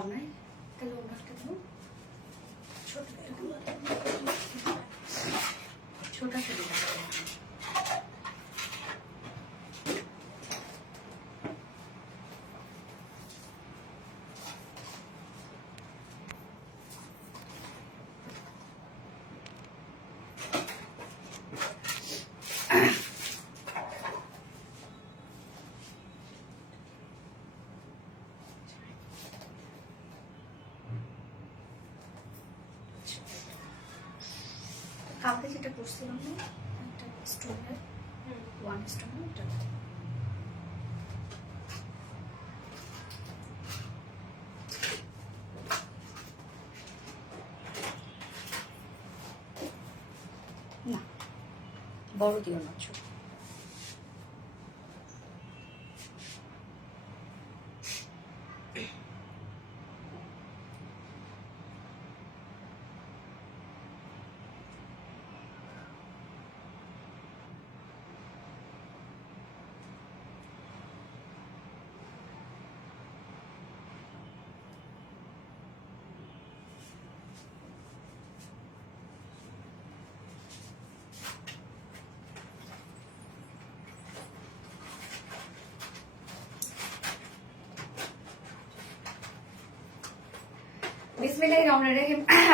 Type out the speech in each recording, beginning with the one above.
Online তাহলে ওনারটা দেবো ছোট ছোট কালকে যেটা করছিলাম না একটা স্টোনের ওয়ান স্টোন ওটা না বড় দিও না ছোট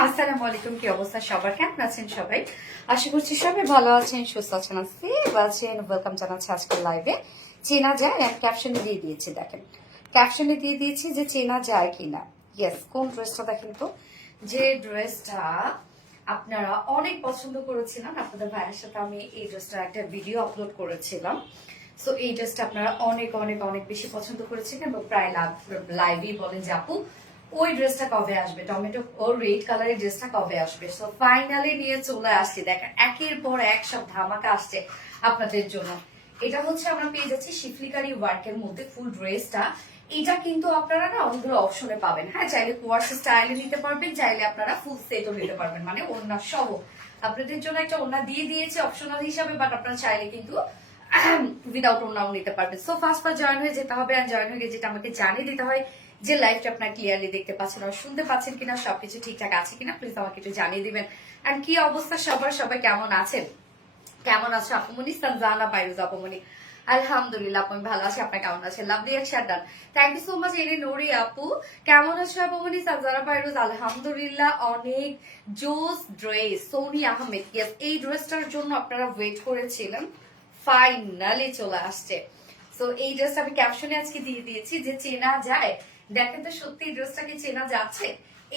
আসসালামু আলাইকুম। কি অবস্থা সবার, কেমন আছেন সবাই? আশা করছি সবাই ভালো আছেন, সুস্থ আছেন, সেভ আছেন। ওয়েলকাম জানাচ্ছি আজকের লাইভে। চেনা যায়, আমি ক্যাপশনে দিয়ে দিয়েছি, দেখেন ক্যাপশনে দিয়ে দিয়েছি যে চেনা যায় কিনা। ইয়েস, কোন ড্রেসটা দেখেন তো, যে ড্রেসটা আপনারা অনেক পছন্দ করেছিলেন। আপনাদের ভাইয়ের সাথে আমি এই ড্রেসটার একটা ভিডিও আপলোড করেছিলাম। সো এই ড্রেসটা আপনারা অনেক অনেক অনেক বেশি পছন্দ করেছিলেন এবং প্রায় লাইভেই বলেন যে আপু ওই ড্রেসটা কবে আসবে, টমেটো ও রেড কালারের ড্রেসটা কবে আসবে। সো ফাইনালি নিয়ে চলে আসছি, দেখেন একের পর এক সব ধামাকা আসছে আপনাদের জন্য। এটা হচ্ছে আমরা পেয়ে যাচ্ছি শিফলিকারি ওয়ার্কের মধ্যে ফুল ড্রেসটা। এটা কিন্তু আপনারা না অনেকগুলো অপশনে পাবেন। হ্যাঁ, চাইলে কোয়ার্স স্টাইলে নিতে পারবেন, চাইলে আপনারা ফুল সেটও নিতে পারবেন, মানে ওড়না সহ আপনাদের জন্য একটা ওড়না দিয়ে দিয়েছে অপশনাল হিসাবে, বাট আপনারা চাইলে কিন্তু উইদাউট ওড়নাও নিতে পারবেন। সো ফার্স্ট জয়েন হয়ে যেতে হবে, আর জয়েন হয়ে গিয়ে যেটা আমাকে জানিয়ে দিতে হয় যে লাইভটা আপনার ক্লিয়ারলি দেখতে পাচ্ছেন আর শুনতে পাচ্ছেন কিনা, সবকিছু ঠিকঠাক আছে কিনা, প্লিজ আমাকে একটু জানিয়ে দিবেন। আর কি অবস্থা সবার, সবাই কেমন আছেন, কেমন আছে আপুমনি? সানজানা বাইরুজ আপুমনি আলহামদুলিল্লাহ আপু ভালো আছি, আপনার কেমন আছেন? লাভলি এক শারদান, থ্যাংক ইউ সো মাচ। এনে নোরি আপু কেমন আছো আপুমনি? সানজানা বাইরুজ আলহামদুলিল্লাহ, অনেক জোস ড্রেস। সোনি আহমেদ, ইয়েস, এই ড্রেসটার জন্য আপনারা ওয়েট করেছিলেন, ফাইনালি চলে আসছে। সো এই ড্রেসটা আমি ক্যাপশনে আজকে দিয়ে দিয়েছি যে চেনা যায়। দেখেন তো সত্যি ড্রেসটাকে চেনা যাচ্ছে।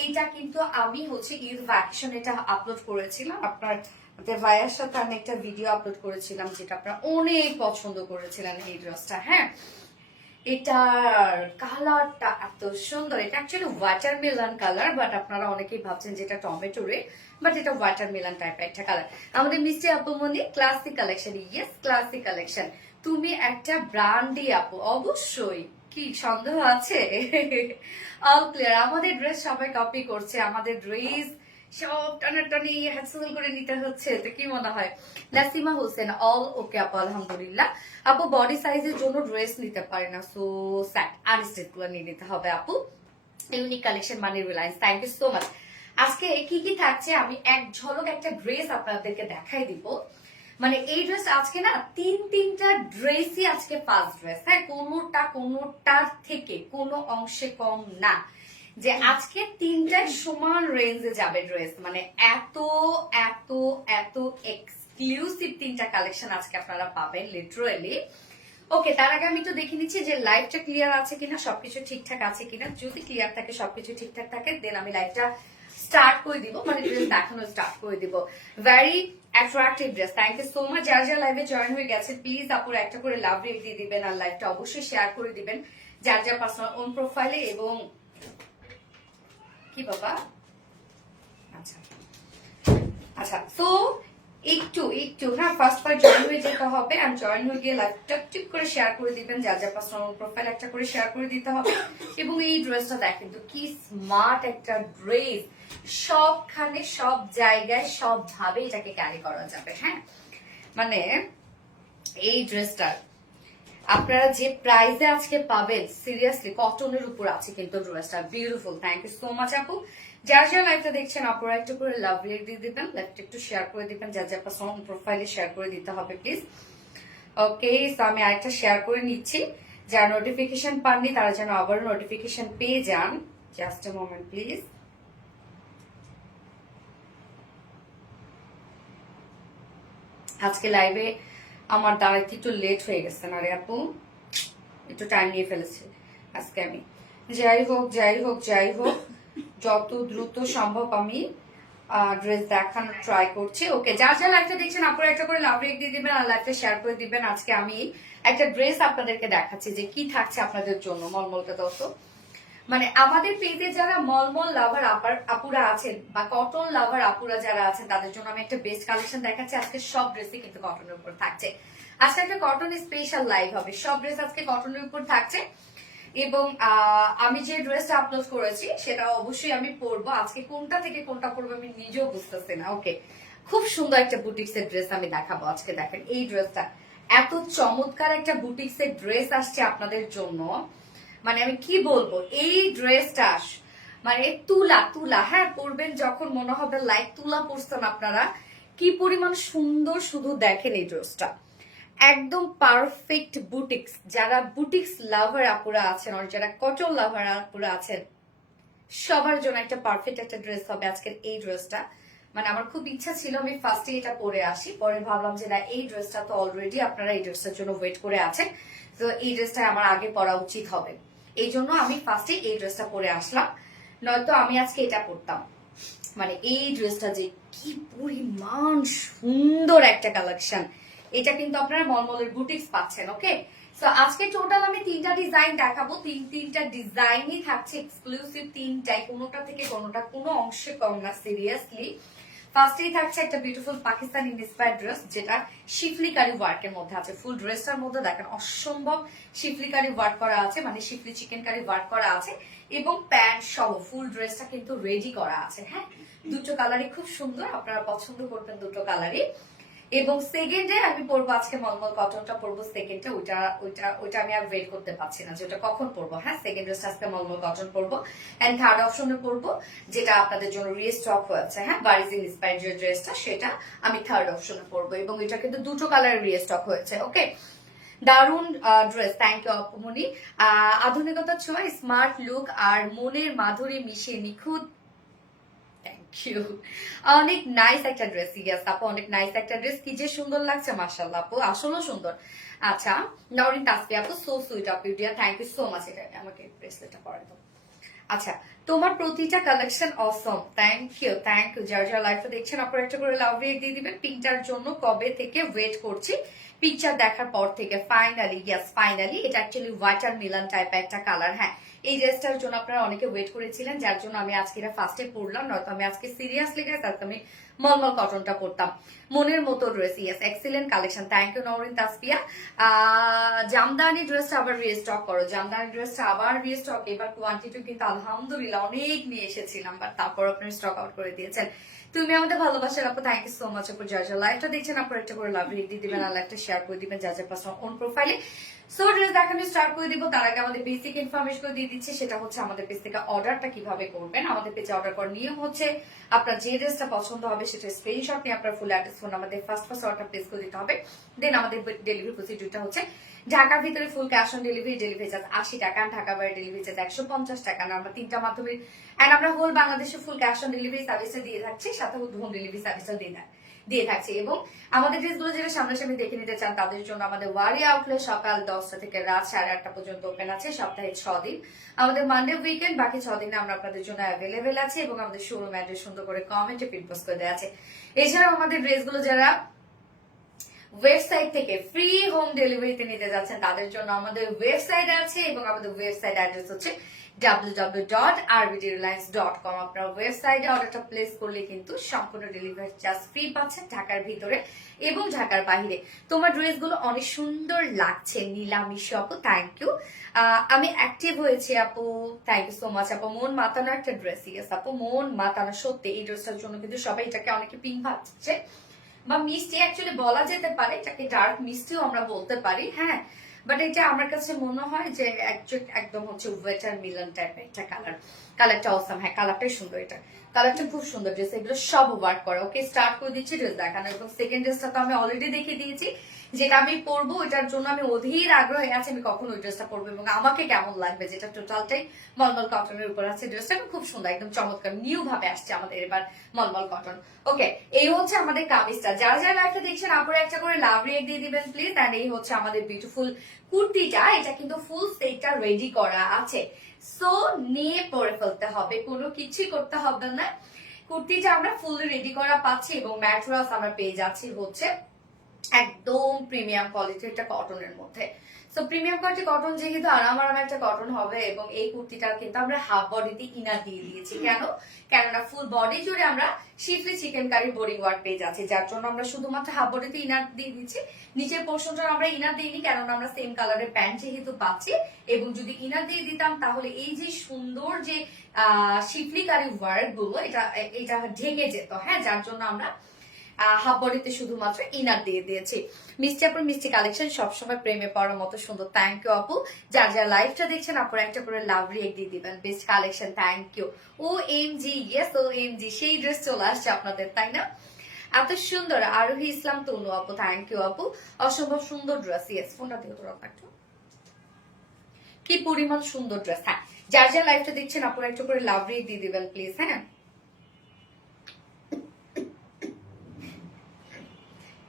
এইটা কিন্তু আমি হচ্ছে ইউথ ভ্যাকেশন এটা আপলোড করেছিলাম, আপনার ভাইয়ার সাথে আমি একটা ভিডিও আপলোড করেছিলাম যেটা আপনারা অনেক পছন্দ করেছিলেন এই ড্রেসটা। হ্যাঁ, এটার কালারটা এত সুন্দর, এটা অ্যাকচুয়ালি ওয়াটারমেলন কালার, বাট আপনারা অনেকেই ভাবছেন যেটা টমেটো রে, বাট এটা ওয়াটারমেলন টাইপের একটা কালার। আমাদের মিষ্টি আপুমনি classic collection, yes classic collection. তুমি একটা ব্র্যান্ডি আপু, অবশ্যই, কি সন্দেহ আছে? All clear. আমাদের ড্রেস সবাই কপি করছে, আমাদের ড্রেস সব টানাটানি হ্যাসেল করে নিতে হচ্ছে, তো কি মনে হয়? লাসিমা হোসেন, অল ওকে আপু আলহামদুলিল্লাহ। আপু বডি সাইজের জন্য ড্রেস নিতে পারে না, সো স্যাট আনস্টেট গুলো নিয়ে নিতে হবে আপু। ইউনিক কালেকশন মানে Reliance, thank you so much. আজকে কি কি থাকছে আমি এক ঝলক একটা ড্রেস আপনাদেরকে দেখাই দিব। মানে এই ড্রেস আজকে না তিনটা ড্রেসই আজকে ফার্স্ট ড্রেস। হ্যাঁ, কোনোটার থেকে কোনো অংশে কম না, যে আজকে তিনটাই সমান রেঞ্জে যাবে ড্রেস। মানে এত এত এত এক্সক্লুসিভ তিনটা কালেকশন আজকে আপনারা পাবেন লিটারালি। ওকে, তার আগে আমি তো দেখে নিচ্ছি যে লাইভটা ক্লিয়ার আছে কিনা, সবকিছু ঠিকঠাক আছে কিনা। যদি ক্লিয়ার থাকে, সবকিছু ঠিকঠাক থাকে, দেন আমি লাইভটা স্টার্ট করে দিব, মানে ড্রেস দেখানো স্টার্ট করে দিব। Very attractive dress, thank you so much. যারা যারা লাইভে জয়েন হয়ে গেছে প্লিজ আপুর একটা করে লাভ রেট দিয়ে দিবেন, আর লাইভটা অবশ্যই শেয়ার করে দিবেন যার যার পার্সোনাল ওন প্রোফাইলে। এবং কি বাবা, আচ্ছা আচ্ছা, তো একটু হ্যাঁ ফার্স্ট জয়েন হয়ে যেতে হবে, আর জয়েন হয়ে গিয়ে লাইভটা টিপ করে শেয়ার করে দিবেন, যার যার পার্সোনাল প্রোফাইল একটা করে শেয়ার করে দিতে হবে। এবং এই ড্রেসটা দেখেন তো কি স্মার্ট একটা ড্রেস, সবখানে সব জায়গায় সব ভাবে এটাকে ক্যারি করা যাবে। হ্যাঁ, মানে এই ড্রেসটার আপনারা যে প্রাইসে আজকে পাবেন, সিরিয়াসলি কটনের উপর আছে কিন্তু ড্রেসটা beautiful. Thank you so much আপু। যার যার লাইফটা দেখছেন আপনারা একটু করে লাভ রিয়েক্ট দিয়ে দিবেন, লাইফটা একটু শেয়ার করে দিবেন, যার যার পার্সোনাল প্রোফাইলে শেয়ার করে দিতে হবে প্লিজ। ওকে, সো আমি আরেকটা শেয়ার করে নিচ্ছি, যারা নোটিফিকেশন পাননি তারা যেন আবার নোটিফিকেশন পেয়ে যান। Just a moment please. আজকে লাইভে আমার দাঁড়াইতে একটু লেট হয়ে গেছে না রে আপু, একটু টাইম নিয়ে ফেলেছি আজকে আমি। যাই হোক যাই হোক যাই হোক, যত দ্রুত সম্ভব আমি ড্রেস দেখানোর ট্রাই করছি। ওকে, যার যা লাইভটা দেখছেন আপনারা একটা করে লাভ রেক দিয়ে দিবেন আর লাইভটা শেয়ার করে দিবেন। আজকে আমি একটা ড্রেস আপনাদেরকে দেখাচ্ছি যে কি থাকছে আপনাদের জন্য। মলমলটা দত মানে আমাদের পেজে যারা মলমল লাভার আপুরা আছেন বা কটন লাভার আপুরা যারা আছেন তাদের জন্য আমি একটা বেস্ট কালেকশন দেখাচ্ছি। আজকে সব ড্রেসই কিন্তু কটনের উপর থাকছে। আজকে একটা কটন স্পেশাল লাইভ হবে, সব ড্রেস আজকে কটনের উপর থাকছে। এবং আমি যে ড্রেসটা আপলোড করেছি সেটা অবশ্যই আমি পরবো। আজকে কোনটা থেকে কোনটা পরবো আমি নিজেও বুঝতেছি না। ওকে, খুব সুন্দর একটা বুটিক্সের ড্রেস আমি দেখাবো আজকে। দেখেন এই ড্রেসটা, এত চমৎকার একটা বুটিক্সের ড্রেস আসছে আপনাদের জন্য। মানে আমি কি বলবো, এই ড্রেসটা মানে তুলা তুলা, হ্যাঁ পরবেন যখন মনে হবে লাইক তুলা পরছেন আপনারা। কি পরিমাণ সুন্দর, শুধু দেখেন এই ড্রেসটা একদম পারফেক্ট বুটিক্স। যারা বুটিক্স লাভার আপুরা আছেন আর যারা কটন লাভার আপুরা আছেন সবার জন্য একটা পারফেক্ট একটা ড্রেস হবে আজকের এই ড্রেসটা। মানে আমার খুব ইচ্ছা ছিল আমি ফার্স্টে এটা পরে আসি, পরে ভাবলাম যে না এই ড্রেসটা তো অলরেডি আপনারা এই ড্রেসটার জন্য ওয়েট করে আছেন, তো এই ড্রেসটা আমার আগে পরা উচিত হবে। এই জন্য আমি ফার্স্টে এই ড্রেসটা পরে আসলাম, নয়তো আমি আজকে এটা পরতাম। মানে এই ড্রেসটা যে কি পরিমাণ সুন্দর একটা কালেকশন, এটা কিন্তু আপনারা মলমলের বুটিক্স পাচ্ছেন। ওকে, সো আজকে টোটাল আমি তিনটা ডিজাইন দেখাবো, তিনটা ডিজাইনই থাকছে এক্সক্লুসিভ, তিনটাই, কোনোটা থেকে কোনোটা কোনো অংশে কম না সিরিয়াসলি। ফার্স্টেই থাকছে একটা বিউটিফুল পাকিস্তান ইন্সপায়ার্ড ড্রেস, যেটা শিফলিকারি ওয়ার্কের মধ্যে আছে। ফুল ড্রেসটার মধ্যে দেখেন অসম্ভব শিফলিকারি ওয়ার্ক করা আছে, মানে শিফলি চিকেন কারি ওয়ার্ক করা আছে এবং প্যান্ট সহ ফুল ড্রেসটা কিন্তু রেডি করা আছে। হ্যাঁ, দুটো কালারই খুব সুন্দর, আপনারা পছন্দ করবেন দুটো কালারই। এবং সেকেন্ডে আমি পরবো আজকে মলমল কটনটা পরবো সেকেন্ডে, ওইটা আমি আর ওয়েট করতে পারছি না যে ওটা কখন পরবো। হ্যাঁ, সেকেন্ড ড্রেসটা আজকে মলমল কটন পরবো। এন্ড থার্ড অপশনে পরবো যেটা আপনাদের জন্য রিস্টক হয়েছে, হ্যাঁ বারিজ ইন্সপায়ার্ড যে ড্রেসটা, সেটা আমি থার্ড অপশনে পরবো। এবং এটা কিন্তু দুটো কালারের রিস্টক হয়েছে। ওকে, দারুন ড্রেস, থ্যাংক ইউ অপমনি। আধুনিকতার ছোঁয়া, স্মার্ট লুক আর মনের মাধুরী মিশিয়ে নিখুঁত। অনেক নাইস একটা ড্রেস। ইয়েস আপু, অনেক নাইস একটা ড্রেস, কি যে সুন্দর লাগছে মাশাআল্লাহ আপু, আসলেও সুন্দর। আচ্ছা, নরিন তাসফি আপু, so sweet of you dear, thank you so much. এটা আমাকে ব্রেসলেটটা পরে দাও। আচ্ছা, তোমার প্রতিটা collection awesome, thank you thank you. যার যার লাইফটা দেখছেন আপনারা একটা করে লাভ রেট দিয়ে দিবেন। পিকচার জন্য কবে থেকে ওয়েট করছি, পিকচার দেখার পর থেকে ফাইনালি, ইয়েস ফাইনালি। এটা অ্যাকচুয়ালি ওয়াটার মিলান টাইপের একটা কালার। হ্যাঁ, এই ড্রেসটার জন্য আপনারা অনেকে ওয়েট করেছিলেন, যার জন্য আমি আজকে এটা ফার্স্টে পরলাম, নয়তো আমি আজকে সিরিয়াসলি গাইস আজকে আমি মলমল কটনটা পরতাম। মনের মতো dress, yes excellent collection, thank you Nowrin Tasfia. Jamdani ড্রেসটা আবার রিস্টক করো, জামদানি ড্রেসটা আবার রিস্টক। এবার কোয়ান্টিটি কিন্তু আলহামদুলিল্লাহ অনেক নিয়ে এসেছিলাম, বাট তারপর আপনারা স্টক আউট করে দিয়েছেন। তুমি আমাদের ভালোবাসার আপু, থ্যাংক ইউ সো মাচ আপু। যার যার লাইভটা দেখছেন আপনারা একটা করে লাভ রেট দিয়ে দিবেন আর লাইভটা শেয়ার করে দিবেন যার যার পার্সোনাল ওন প্রোফাইলে। সো ড্রেস দেখানো স্টার্ট করে দিব, তার আগে আমাদের বেসিক ইনফরমেশন করে দিয়ে দিচ্ছি, সেটা হচ্ছে আমাদের পেজ থেকে অর্ডারটা কিভাবে করবেন। আমাদের পেজে অর্ডার করার নিয়ম হচ্ছে আপনার যে ড্রেসটা পছন্দ হবে সেটা স্ক্রিনশট নিয়ে আপনার ফুল অ্যাড্রেস ফোন আমাদের ফার্স্ট অর্ডার প্লেস করে দিতে হবে। দেন আমাদের ডেলিভারি প্রসিডিউরটা হচ্ছে ঢাকার ভিতরে full cash on delivery, delivery charge 80 টাকা, ঢাকা বাইরে ডেলিভারি চার্জ 150 টাকা। আমরা তিনটা মাধ্যমে এন্ড আমরা হোল বাংলাদেশে ফুল ক্যাশ অন ডেলিভারি সার্ভিসটা দিয়ে থাকছি, সাথে হোম ডেলিভারি সার্ভিসটা দিয়ে থাকছে। এবং আমাদের ড্রেসগুলো যেটা সামনাসামনি দেখে নিতে চান তাদের জন্য আমাদের ওয়ারি আউটলেট সকাল 10টা থেকে রাত 8:30 পর্যন্ত ওপেন আছে, সপ্তাহে 6 দিন। আমাদের মানডে উইকেন্ড, বাকি 6 দিনে আমরা আপনাদের জন্য অ্যাভেলেবেল আছে। এবং আমাদের শোরুম অ্যাড্রেস সুন্দর করে কমেন্টে পিনপোস্ট করে দেওয়া আছে। এছাড়াও আমাদের ড্রেসগুলো যারা ওয়েবসাইট থেকে ফ্রি হোম ডেলিভারিতে নিতে যাচ্ছেন তাদের জন্য আমাদের ওয়েবসাইট আছে, এবং আমাদের ওয়েবসাইট অ্যাড্রেস হচ্ছে www.rbdreliance.com। আপনারা ওয়েবসাইটে অর্ডারটা প্লেস করলে কিন্তু সম্পূর্ণ ডেলিভারি চার্জ ফ্রি পাচ্ছেন ঢাকার ভিতরে এবং ঢাকার বাইরে। তোমার ড্রেসগুলো অনেক সুন্দর লাগছে নীলামিশু আপু, থ্যাংক ইউ। আমি অ্যাক্টিভ হয়েছি আপু, থ্যাংক ইউ সো মাচ আপু। মন মাতানো একটা ড্রেস, ইয়েস আপু মন মাতানো, সত্যি এই ড্রেসটার জন্য কিন্তু সবাই এটাকে অনেকে পিঙ্ক ভাবছে বা মিষ্টি, অ্যাকচুয়ালি বলা যেতে পারে এটাকে ডার্ক মিষ্টিও আমরা বলতে পারি। হ্যাঁ, বাট এটা আমার কাছে মনে হয় যে একদম হচ্ছে ওয়েটার মিলন টাইপের একটা কালারটা অসাম। হ্যাঁ, কালারটাই সুন্দর, এটা কালারটা খুব সুন্দর। ড্রেস এগুলো সব ওয়ার্ক করা। ওকে, স্টার্ট করে দিচ্ছি ড্রেস দেখানো। এবং সেকেন্ড ড্রেসটা তো আমি অলরেডি দেখিয়ে দিয়েছি, যেটা আমি পরবো এটার জন্য আমি অধীর আগ্রহে আছি আমি কখন ওই ড্রেসটা পরবো এবং আমাকে কেমন লাগবে, যেটা টোটালটাই মলমল কটনের উপর আছে। ড্রেসটা খুব সুন্দর, একদম চমৎকার, নিউ ভাবে আসছে আমাদের এবার মলমল কটন। ওকে, এই হচ্ছে আমাদের কামিজটা। যারা যারা লাইভটা দেখছেন আপনারা একটা করে লাভ রিয়েক্ট দিয়ে দিবেন প্লিজ। এন্ড এই হচ্ছে আমাদের বিউটিফুল কুর্তিটা, এটা কিন্তু ফুল সেটটা রেডি করা আছে। সো নিয়ে পরে ফেলতে হবে, কোনো কিছুই করতে হবে না। কুর্তিটা আমরা ফুল রেডি করা পাচ্ছি এবং ম্যাটেরিয়ালস আমরা পেয়ে যাচ্ছি হচ্ছে একদম প্রিমিয়াম কোয়ালিটির একটা কটনের মধ্যে। সো প্রিমিয়াম কোয়ালিটি কটন যেহেতু আরাম একটা কটন হবে এবং এই কুর্তিটার কিন্তু আমরা হাফ বডিতে ইনার দিয়ে দিয়েছি। কেননা ফুল বডি জুড়ে আমরা শিফলি চিকেন কারি বোরিং ওয়ার্ক পেয়ে যাচ্ছি, যার জন্য আমরা শুধুমাত্র হাফ বডিতে ইনার দিয়ে দিচ্ছি। নিচের পোর্শনটা আমরা ইনার দিইনি, কেননা আমরা সেম কালারের প্যান্ট যেহেতু পাচ্ছি। এবং যদি ইনার দিয়ে দিতাম তাহলে এই যে সুন্দর যে শিফলি কারি ওয়ার্ক গুলো এটা ঢেকে যেত। হ্যাঁ, যার জন্য আমরা হাফ বডিতে শুধুমাত্র ইনার দিয়ে দিয়েছি। মিষ্টি আপুর মিষ্টি কালেকশন সবসময় প্রেমে পড়ার মতো সুন্দর। থ্যাংক ইউ আপু। যার যারা লাইভটা দেখছেন আপনারা একটা করে লাভ রিয়েক্ট দিয়ে দিবেন। Best collection, thank you. O M G, yes O M G, সেই ড্রেস চলে আসছে আপনাদের, তাই না? এত সুন্দর। আরোহী ইসলাম তনু আপু, থ্যাংক ইউ আপু, অসম্ভব সুন্দর ড্রেস। ইয়েস, ফোনটা দিয়ে তোর একটু, কি পরিমাণ সুন্দর ড্রেস। হ্যাঁ, যার যারা লাইভটা দেখছেন আপনারা একটা করে লাভ রিয়েক্ট দিয়ে দিবেন প্লিজ। হ্যাঁ,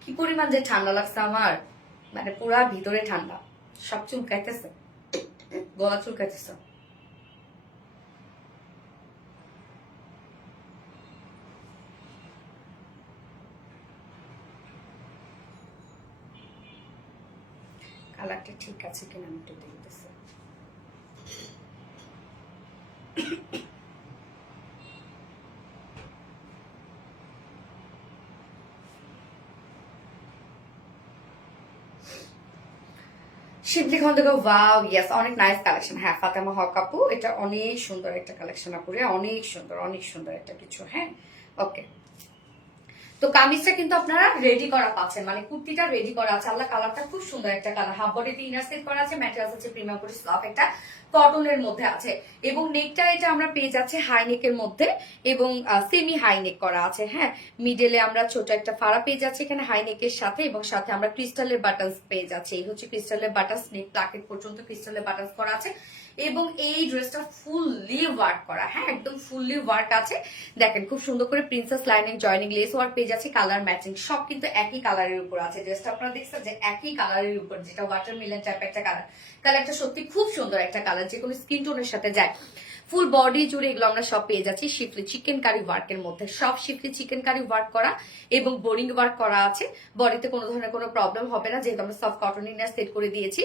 কি পরিমাণ যে ঠান্ডা লাগছে আমার, মানে পুরা ভিতরে ঠান্ডা, সব চুলকাইতেছে, গলা চুলকাইতেছে। কালারটা ঠিক আছে কিনা আমি একটু দেখতেছি। শিবলি খন্দকার, ওয়াও, ইয়েস, অনেক নাইস কালেকশন। হ্যাঁ, ফাতেমা হক আপু, এটা অনেক সুন্দর একটা কালেকশন আপুরে, অনেক সুন্দর একটা কিছু। হ্যাঁ, ওকে। তো কামিজটা কিন্তু আপনারা রেডি করা পাচ্ছেন, মানে কুর্তিটা রেডি করা আছে। আল্লাহ, কালারটা খুব সুন্দর একটা কালার। হাফ বডিতে ইনার সেট করা আছে, ম্যাটেরিয়ালস আছে প্রিমিয়াম করে স্লাফ একটা কটনের মধ্যে আছে। এবং নেকটা এটা আমরা পেয়ে যাচ্ছে হাই নেকের মধ্যে এবং সেমি হাই নেক করা আছে। হ্যাঁ, মিডলে আমরা ছোট একটা ফাড়া পেয়ে যাচ্ছি এখানে হাই নেকের সাথে, এবং সাথে আমরা ক্রিস্টালের বাটনস পেয়ে যাচ্ছি। এই হচ্ছে ক্রিস্টালের বাটনস, নেক প্লাকেট পর্যন্ত ক্রিস্টালের বাটনস করা আছে। এবং এই ড্রেসটা ফুললি ওয়ার্ক করা। হ্যাঁ, একদম ফুললি ওয়ার্ক আছে। দেখেন খুব সুন্দর করে princess lining joining less work পেয়ে যাচ্ছে, কালার ম্যাচিং, সব কিন্তু একই কালারের উপর আছে। ড্রেসটা আপনারা দেখছেন যে একই কালারের উপর, যেটা ওয়াটারমেলন টাইপ একটা কালার। কালারটা সত্যি খুব সুন্দর একটা কালার, যে কোনো স্কিন টোনের সাথে যায়। ফুল বডি জুড়ে এগুলো আমরা সব পেয়ে যাচ্ছি শিফলি চিকেন কারি ওয়ার্কের মধ্যে, সব শিফলি চিকেন কারি ওয়ার্ক করা এবং বোরিং ওয়ার্ক করা আছে। বডিতে কোনো ধরনের কোনো প্রবলেম হবে না, যেহেতু আমরা সফট কটন ইনার সেট করে দিয়েছি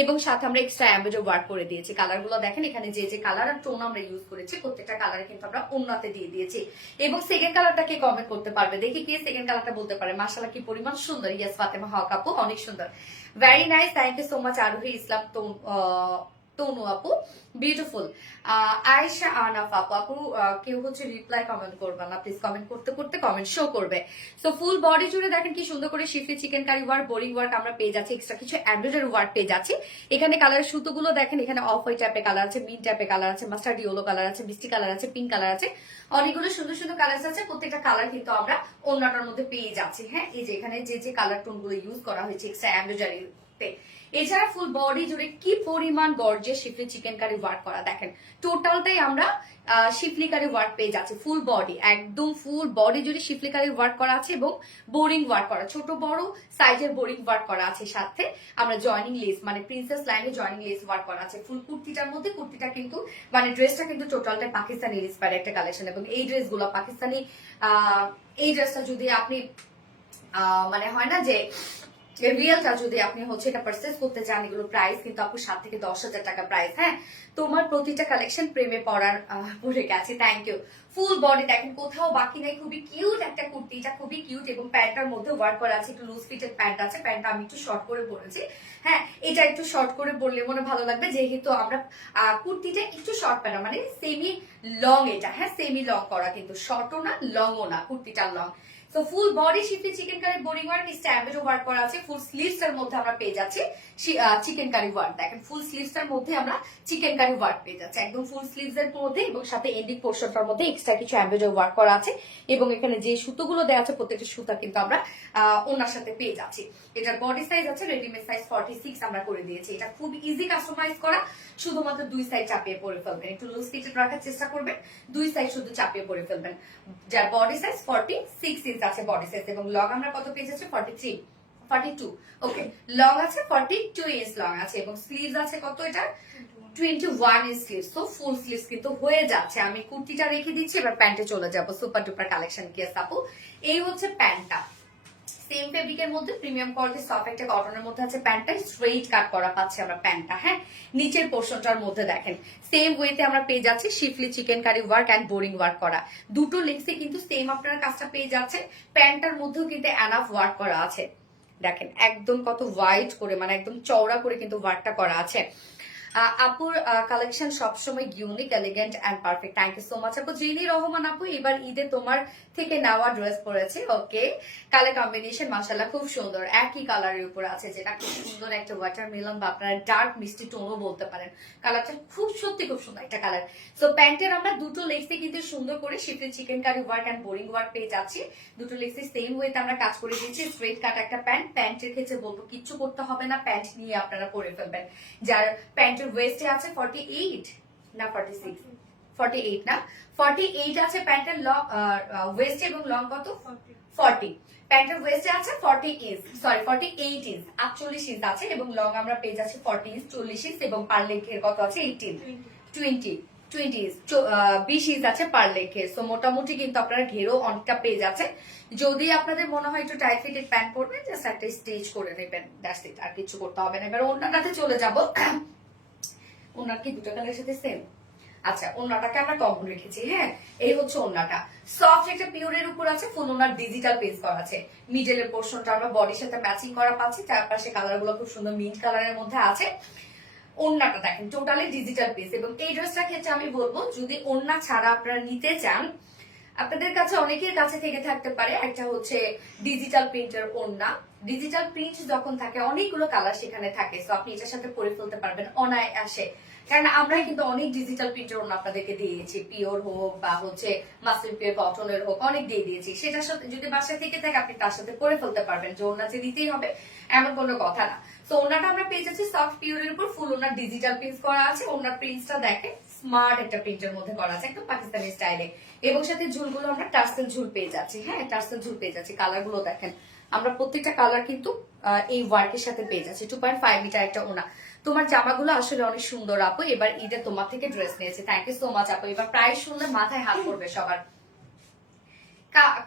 এবং সাথে আমরা এক্সট্রা এমব্রয়ডারি ওয়ার্ক করে দিয়েছি। কালারগুলো দেখেন, এখানে যে যে কালার আর টোন আমরা ইউজ করেছি প্রত্যেকটা কালারে কিন্তু আমরা ওন্নাতে দিয়ে দিয়েছি। এবং সেকেন্ড কালারটা কে কমেন্ট করতে পারবে, দেখি কে সেকেন্ড কালারটা বলতে পারে। মাশাআল্লাহ, কি পরিমাণ সুন্দর। ইয়েস, ফাতেমা হক আপু, অনেক সুন্দর, very nice, thank you so much. Arohi Islam তনু আপু, বিউটিফুল। আয়েশা আনাফ আপু, কেউ হচ্ছে রিপ্লাই কমেন্ট করবে না প্লিজ, কমেন্ট করতে করতে কমেন্ট শো করবে। সো ফুল বডি জুড়ে দেখেন কি সুন্দর করে schiffli chikankari work, boring work আমরা পেয়ে যাচ্ছি, এক্সট্রা কিছু এমব্রয়ডারি ওয়ার্ক পেয়ে যাচ্ছি। এখানে কালারের সুতোগুলো দেখেন, এখানে অফ হোয়াইট টাইপের কালার আছে, মিন টাইপের কালার আছে, মাস্টার্ড ইয়েলো কালার আছে, মিষ্টি কালার আছে, পিঙ্ক কালার আছে, অনেকগুলো সুন্দর সুন্দর কালার আছে। প্রত্যেকটা কালার কিন্তু আমরা ওন্নাটার মধ্যে পেয়ে যাচ্ছি। হ্যাঁ, এই যে এখানে যে যে কালার টোন গুলো ইউজ করা হয়েছে এক্সট্রা এমব্রয়ডারিতে। এছাড়া ফুল বডি জুড়ে কি পরিমাণ গর্জিয়াস শিফলি চিকেন কারি ওয়ার্ক করা, দেখেন টোটালটাই আমরা শিফলি কারি ওয়ার্ক পেয়ে যাচ্ছি। ফুল বডি, একদম ফুল বডি জুড়ে শিফলি কারি ওয়ার্ক করা আছে এবং বোরিং ওয়ার্ক করা, ছোট বড় সাইজের বোরিং ওয়ার্ক করা আছে। সাথে আমরা জয়নিং লেস, মানে প্রিন্সেস লাইনে জয়নিং লেস ওয়ার্ক করা আছে ফুল কুর্তিটার মধ্যে। কুর্তিটা কিন্তু মানে ড্রেসটা কিন্তু টোটালটা পাকিস্তানি ইন্সপায়ার একটা কালেকশন। এবং এই ড্রেসগুলো পাকিস্তানি, এই ড্রেসটা যদি আপনি মানে হয় না যে রিয়েলটা যদি আপনি হচ্ছে এটা পারচেজ করতে চান, এগুলো প্রাইস কিন্তু আপু 7 থেকে 10,000 টাকা প্রাইস। হ্যাঁ, তোমার প্রতিটা কালেকশন প্রেমে পড়ার পড়ে গেছে, থ্যাংক ইউ। ফুল বডি দেখেন, কোথাও বাকি নাই, খুবই কিউট একটা কুর্তি, এটা খুবই কিউট। এবং প্যান্টটার মধ্যে ওয়ার্ক করা আছে, একটু লুজ ফিটেড প্যান্ট আছে। প্যান্টটা আমি একটু শর্ট করে পরেছি। হ্যাঁ, এটা একটু শর্ট করে পরলে মনে ভালো লাগবে, যেহেতু আমরা কুর্তিটা একটু শর্ট প্যান্ট, মানে সেমি লং এটা। হ্যাঁ, সেমি লং করা, কিন্তু শর্টও না লংও না, কুর্তিটা long. So full body schiffli chikankari boring work স্ট্যাম্পেডও ওয়ার্ক করা আছে। ফুল স্লিভস এর মধ্যে আমরা পেয়ে যাচ্ছি চিকেন কারি ওয়ার্ক। দেখেন ফুল স্লিভস এর মধ্যে আমরা চিকেন কারি ওয়ার্ক পেয়ে যাচ্ছি একদম ফুল স্লিভস এর মধ্যে, এবং সাথে এন্ডিং পোর্শনটার মধ্যে এক্সট্রা কিছু এমব্রয়ডারি ওয়ার্ক করা আছে। এবং এখানে যে সুতোগুলো দেওয়া আছে প্রত্যেকটা সুতা কিন্তু আমরা ওনার সাথে পেয়ে যাচ্ছি। এটার বডি সাইজ আছে রেডিমেড সাইজ 46 আমরা করে দিয়েছি। এটা খুব ইজি কাস্টমাইজ করা, শুধুমাত্র দুই সাইড চাপিয়ে পরে ফেলবেন, একটু লুজ ফিটেড রাখার চেষ্টা করবেন, দুই সাইড শুধু চাপিয়ে পরে ফেলবেন। যার বডি সাইজ 46 ইঞ্চ আছে বডি সাইজ, এবং লং আমরা কত পেয়ে যাচ্ছি 42 ওকে, লং আছে 42 ইঞ্চ লং আছে, এবং স্লিভস আছে কত এটা 21 ইঞ্চ স্লিভস। তো ফুল স্লিভস কিন্তু হয়ে যাচ্ছে। আমি কুর্তিটা রেখে দিচ্ছি, এবার প্যান্টে চলে যাবো। সুপার ডুপার কালেকশন কি আছে আপু, এই হচ্ছে প্যান্টটা। সেম ফেব্রিকের মধ্যে প্রিমিয়াম কোয়ালিটি সফট একটা কটনের মধ্যে আছে প্যান্টটা, স্ট্রেইট কাট করা পাচ্ছে আমরা প্যান্টটা। হ্যাঁ, নিচের পোর্শনটার মধ্যে দেখেন সেম ওয়েতে আমরা পেয়ে যাচ্ছি schiffli chikankari work and boring work করা। দুটো লেগসে কিন্তু সেম আপনারা কাজটা পেয়ে যাচ্ছেন। প্যান্টটার মধ্যেও কিন্তু এনাফ ওয়ার্ক করা আছে। দেখেন একদম কত হোয়াইট করে, মানে একদম চওড়া করে কিন্তু ওয়ার্কটা করা আছে। আপুর কালেকশন সবসময় unique, elegant and perfect. Thank you so much আপু। জিনি রহমান আপু, এবার ঈদে তোমার থেকে নেওয়া ড্রেস পরেছে। ওকে, কালার কম্বিনেশন মাশাআল্লাহ খুব সুন্দর, একই কালারের উপর আছে, যেটা খুব সুন্দর একটা ওয়াটারমেলন বা আপনারা ডার্ক মিষ্টি টোনও বলতে পারেন। কালারটা খুব সত্যি খুব সুন্দর একটা কালার। সো প্যান্টের আমরা দুটো লেগসে কিন্তু সুন্দর করে shifted chikankari work and boring work পেয়ে যাচ্ছি। দুটো লেগসে সেম ওয়েতে আমরা কাজ করে দিচ্ছি। স্ট্রেট কাট একটা প্যান্ট, প্যান্টের ক্ষেত্রে বলবো কিচ্ছু করতে হবে না, প্যান্ট নিয়ে আপনারা পরে ফেলবেন। যার প্যান্টের ওয়েস্টে আছে 48 না 46, 48 না 48 আছে প্যান্টের লং ওয়েস্ট, এবং লং কত 40। প্যান্টের ওয়েস্টে আছে 40 ইঞ্চ, সরি 48 ইঞ্চ, 48 ইঞ্চ আছে, এবং লং আমরা পেয়ে যাচ্ছি 40 ইঞ্চ 40 ইঞ্চ, এবং পার লেগের কত আছে 18 20 ইঞ্চ 20 ইঞ্চ আছে পার লেগে। সো মোটামুটি কিন্তু আপনারা ঘেরও অনেকটা পেয়ে যাচ্ছে। যদি আপনাদের মনে হয় একটু টাইট ফিটেড প্যান্ট পরবেন, জাস্ট একটা স্টিচ করে নেবেন, দ্যাটস ইট, আর কিছু করতে হবে না। এবার ওন্নাটাতে চলে যাব। ওন্নার কি দুটো কালারের সাথে সেম? আচ্ছা, ওন্নাটাকে আমরা কমন রেখেছি। হ্যাঁ, এই হচ্ছে ওন্নাটা, সফট একটা পিওরের উপর আছে, ফুল ওন্নার ডিজিটাল পেজ করা আছে। মিডলের পোর্শনটা আমরা বডির সাথে ম্যাচিং করা পাচ্ছি, চারপাশে কালার গুলো খুব সুন্দর মিন্ট কালারের মধ্যে আছে। ওন্নাটা দেখেন টোটালি ডিজিটাল পেজ, এবং এই ড্রেসটার ক্ষেত্রে আমি বলবো যদি ওন্না ছাড়া আপনারা নিতে চান, আপনাদের কাছে অনেকের কাছে থেকে থাকতে পারে একটা হচ্ছে ডিজিটাল প্রিন্টের ওন্না। ডিজিটাল প্রিন্ট যখন থাকে অনেকগুলো কালার সেখানে থাকে, তো আপনি এটার সাথে পরে ফেলতে পারবেন অনায়াসে। কারণ আমরা কিন্তু অনেক ডিজিটাল প্রিন্টের ওন্না আপনাদেরকে দিয়েছি, পিওর হোক বা হচ্ছে মাসলিন পিওর কটনের হোক, অনেক দিয়ে দিয়েছি। সেটার সাথে যদি বাসায় থেকে থাকে আপনি তার সাথে পরে ফেলতে পারবেন, যে ওন্না যে দিতেই হবে এমন কোনো কথা না। তো ওন্নাটা আমরা পেয়ে যাচ্ছি সফট পিওরের উপর, ফুল ওন্নার ডিজিটাল প্রিন্ট করা আছে। ওন্নার প্রিন্টটা দেখেন স্মার্ট একটা প্রিন্টের মধ্যে করা আছে, একদম পাকিস্তানি স্টাইলে, এবং সাথে ঝুলগুলো আমরা টার্সেল ঝুল পেয়ে যাচ্ছি। হ্যাঁ, টার্সেল ঝুল পেয়ে যাচ্ছি। কালার গুলো দেখেন আমরা প্রত্যেকটা কালার কিন্তু এই ওয়ার্কের সাথে পেয়ে যাচ্ছি। 2.5 মিটার একটা ওনা। তোমার জামাগুলো আসলে অনেক সুন্দর আপু, এবার ঈদে তোমার থেকে ড্রেস নিয়েছে, থ্যাংক ইউ সো মাচ আপু। এবার প্রাইস শুনলে মাথায় হাত পড়বে সবার।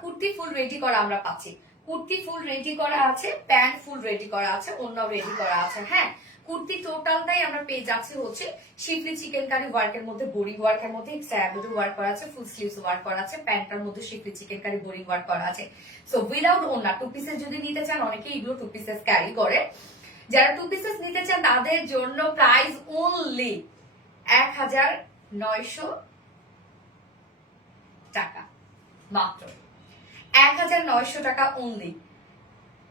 কুর্তি ফুল রেডি করা আমরা পাচ্ছি, কুর্তি ফুল রেডি করা আছে, প্যান্ট ফুল রেডি করা আছে, অন্যও রেডি করা আছে। হ্যাঁ, কুর্তি টোটালটাই আমরা পেয়ে যাচ্ছি হচ্ছে শিফলি চিকেন কারি ওয়ার্কের মধ্যে, বোরিং ওয়ার্কের মধ্যে এমব্রয়ডারি ওয়ার্ক করা আছে, ফুল স্লিভস ওয়ার্ক করা আছে, প্যান্টটার মধ্যে শিফলি চিকেন কারি বোরিং ওয়ার্ক করা আছে। সো উইদাউট ওন্না, টু পিসেস যদি নিতে চান, অনেকে এগুলো টু পিসেস ক্যারি করে, যারা টু পিসেস নিতে চান তাদের জন্য প্রাইস অনলি 1900 টাকা, মাত্র 1900 টাকা অনলি।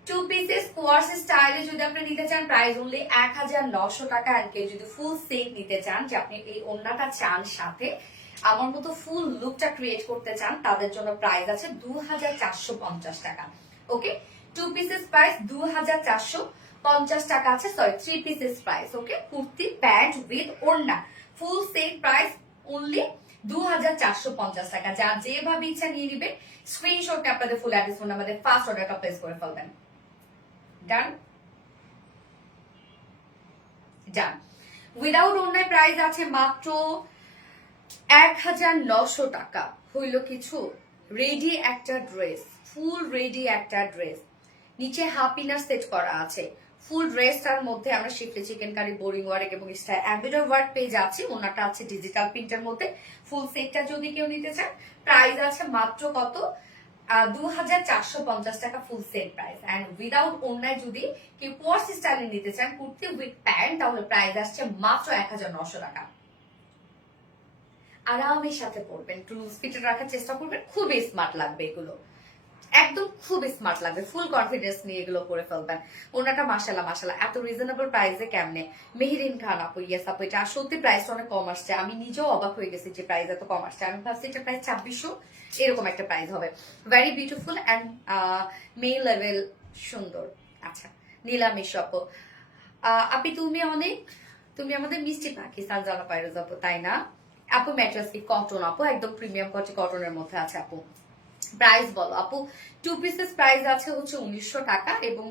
টু পিসেস কোয়ার্স স্টাইলে যদি আপনি নিতে চান প্রাইস অনলি 1900 টাকা। আর কেউ যদি ফুল সেট নিতে চান, যে আপনি এই ওন্নাটা চান সাথে আমার মতো ফুল লুকটা ক্রিয়েট করতে চান, তাদের জন্য প্রাইস আছে 2450 টাকা। ওকে, টু পিসেস প্রাইস 2450 টাকা আছে, sorry three pieces price. Okay, kurti pant with ওড়না ফুল সেট প্রাইস অনলি 2450 টাকা। যা যেভাবে ইচ্ছা নিয়ে নিবে, স্ক্রিনশটে আপনাদের ফুল অ্যাড্রেস ফোন আমাদের ফার্স্ট অর্ডারটা প্লেস করে ফেলবেন। ডান ডান। উইদাউট ওড়নায় প্রাইস আছে মাত্র 1900 টাকা। হইল কিছু? রেডি একটা ড্রেস, ফুল রেডি একটা ড্রেস, নিচে হাফ ইনার সেট করা আছে। ফুল ড্রেসটার মধ্যে আমরা শিফলি চিকেন কারি বোরিং ওয়ার্ক এবং এমব্রয়ডারি ওয়ার্ক পেয়ে যাচ্ছি। ওনাটা আছে ডিজিটাল প্রিন্টের মধ্যে। ফুল সেটটা যদি কেউ নিতে চান প্রাইস আছে মাত্র কত 2450 টাকা full set price. And without ওন্নায় যদি কেউ কোয়ার্স স্টাইলে নিতে চান কুর্তি উইথ প্যান্ট, তাহলে প্রাইস আসছে মাত্র 1900 টাকা। আরামের সাথে পরবেন, একটু লুজ ফিটেড রাখার চেষ্টা করবেন, খুবই স্মার্ট লাগবে এগুলো। একদম খুব স্মার্ট লাগবে, ফুল কনফিডেন্স নিয়ে এগুলো করে ফেলবেন। ওনাটা মাশাআল্লাহ মাশাআল্লাহ এত রিজনেবল প্রাইসে কেমনে? মেহেরিন খান আপু, ইয়েস আপু, এটা সত্যি প্রাইস অনেক কম আসছে। আমি নিজেও অবাক হয়ে গেছি যে প্রাইস এত কম আসছে। আমি ভাবছি এটা প্রাইস 2600 এরকম একটা প্রাইস হবে। Very beautiful and May level সুন্দর। আচ্ছা, নীলামিশ আপু, আপি তুমি আমাদের মিষ্টি পাখি সানজানা পাইরোজ আপু, তাই না আপু? ম্যাট্রেস কি কটন আপু? একদম প্রিমিয়াম কটনের মধ্যে আছে আপু। প্রাইস বলো আপু। 2 পিসেস প্রাইস আছে হচ্ছে 1900 টাকা এবং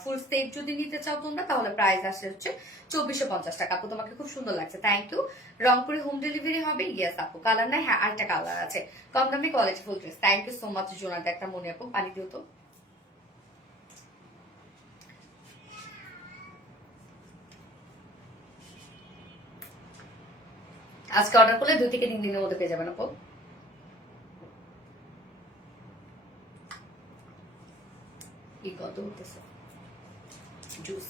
ফুল সেট যদি নিতে চাও তোমরা তাহলে প্রাইস আসে হচ্ছে 2450 টাকা। আপু তোমাকে খুব সুন্দর লাগছে, থ্যাংক ইউ। রংপুরে হোম ডেলিভারি হবে? ইয়েস আপু। কালার নাই? হ্যাঁ, আরেকটা কালার আছে, কম দামি quality full dress. Thank you so much জোনাদ। একটা মনে আপু পানি দিও তো। আজকে অর্ডার করলে 2 থেকে 3 দিনের মধ্যে পেয়ে যাবেন আপু। কি কত হতেছে জুস।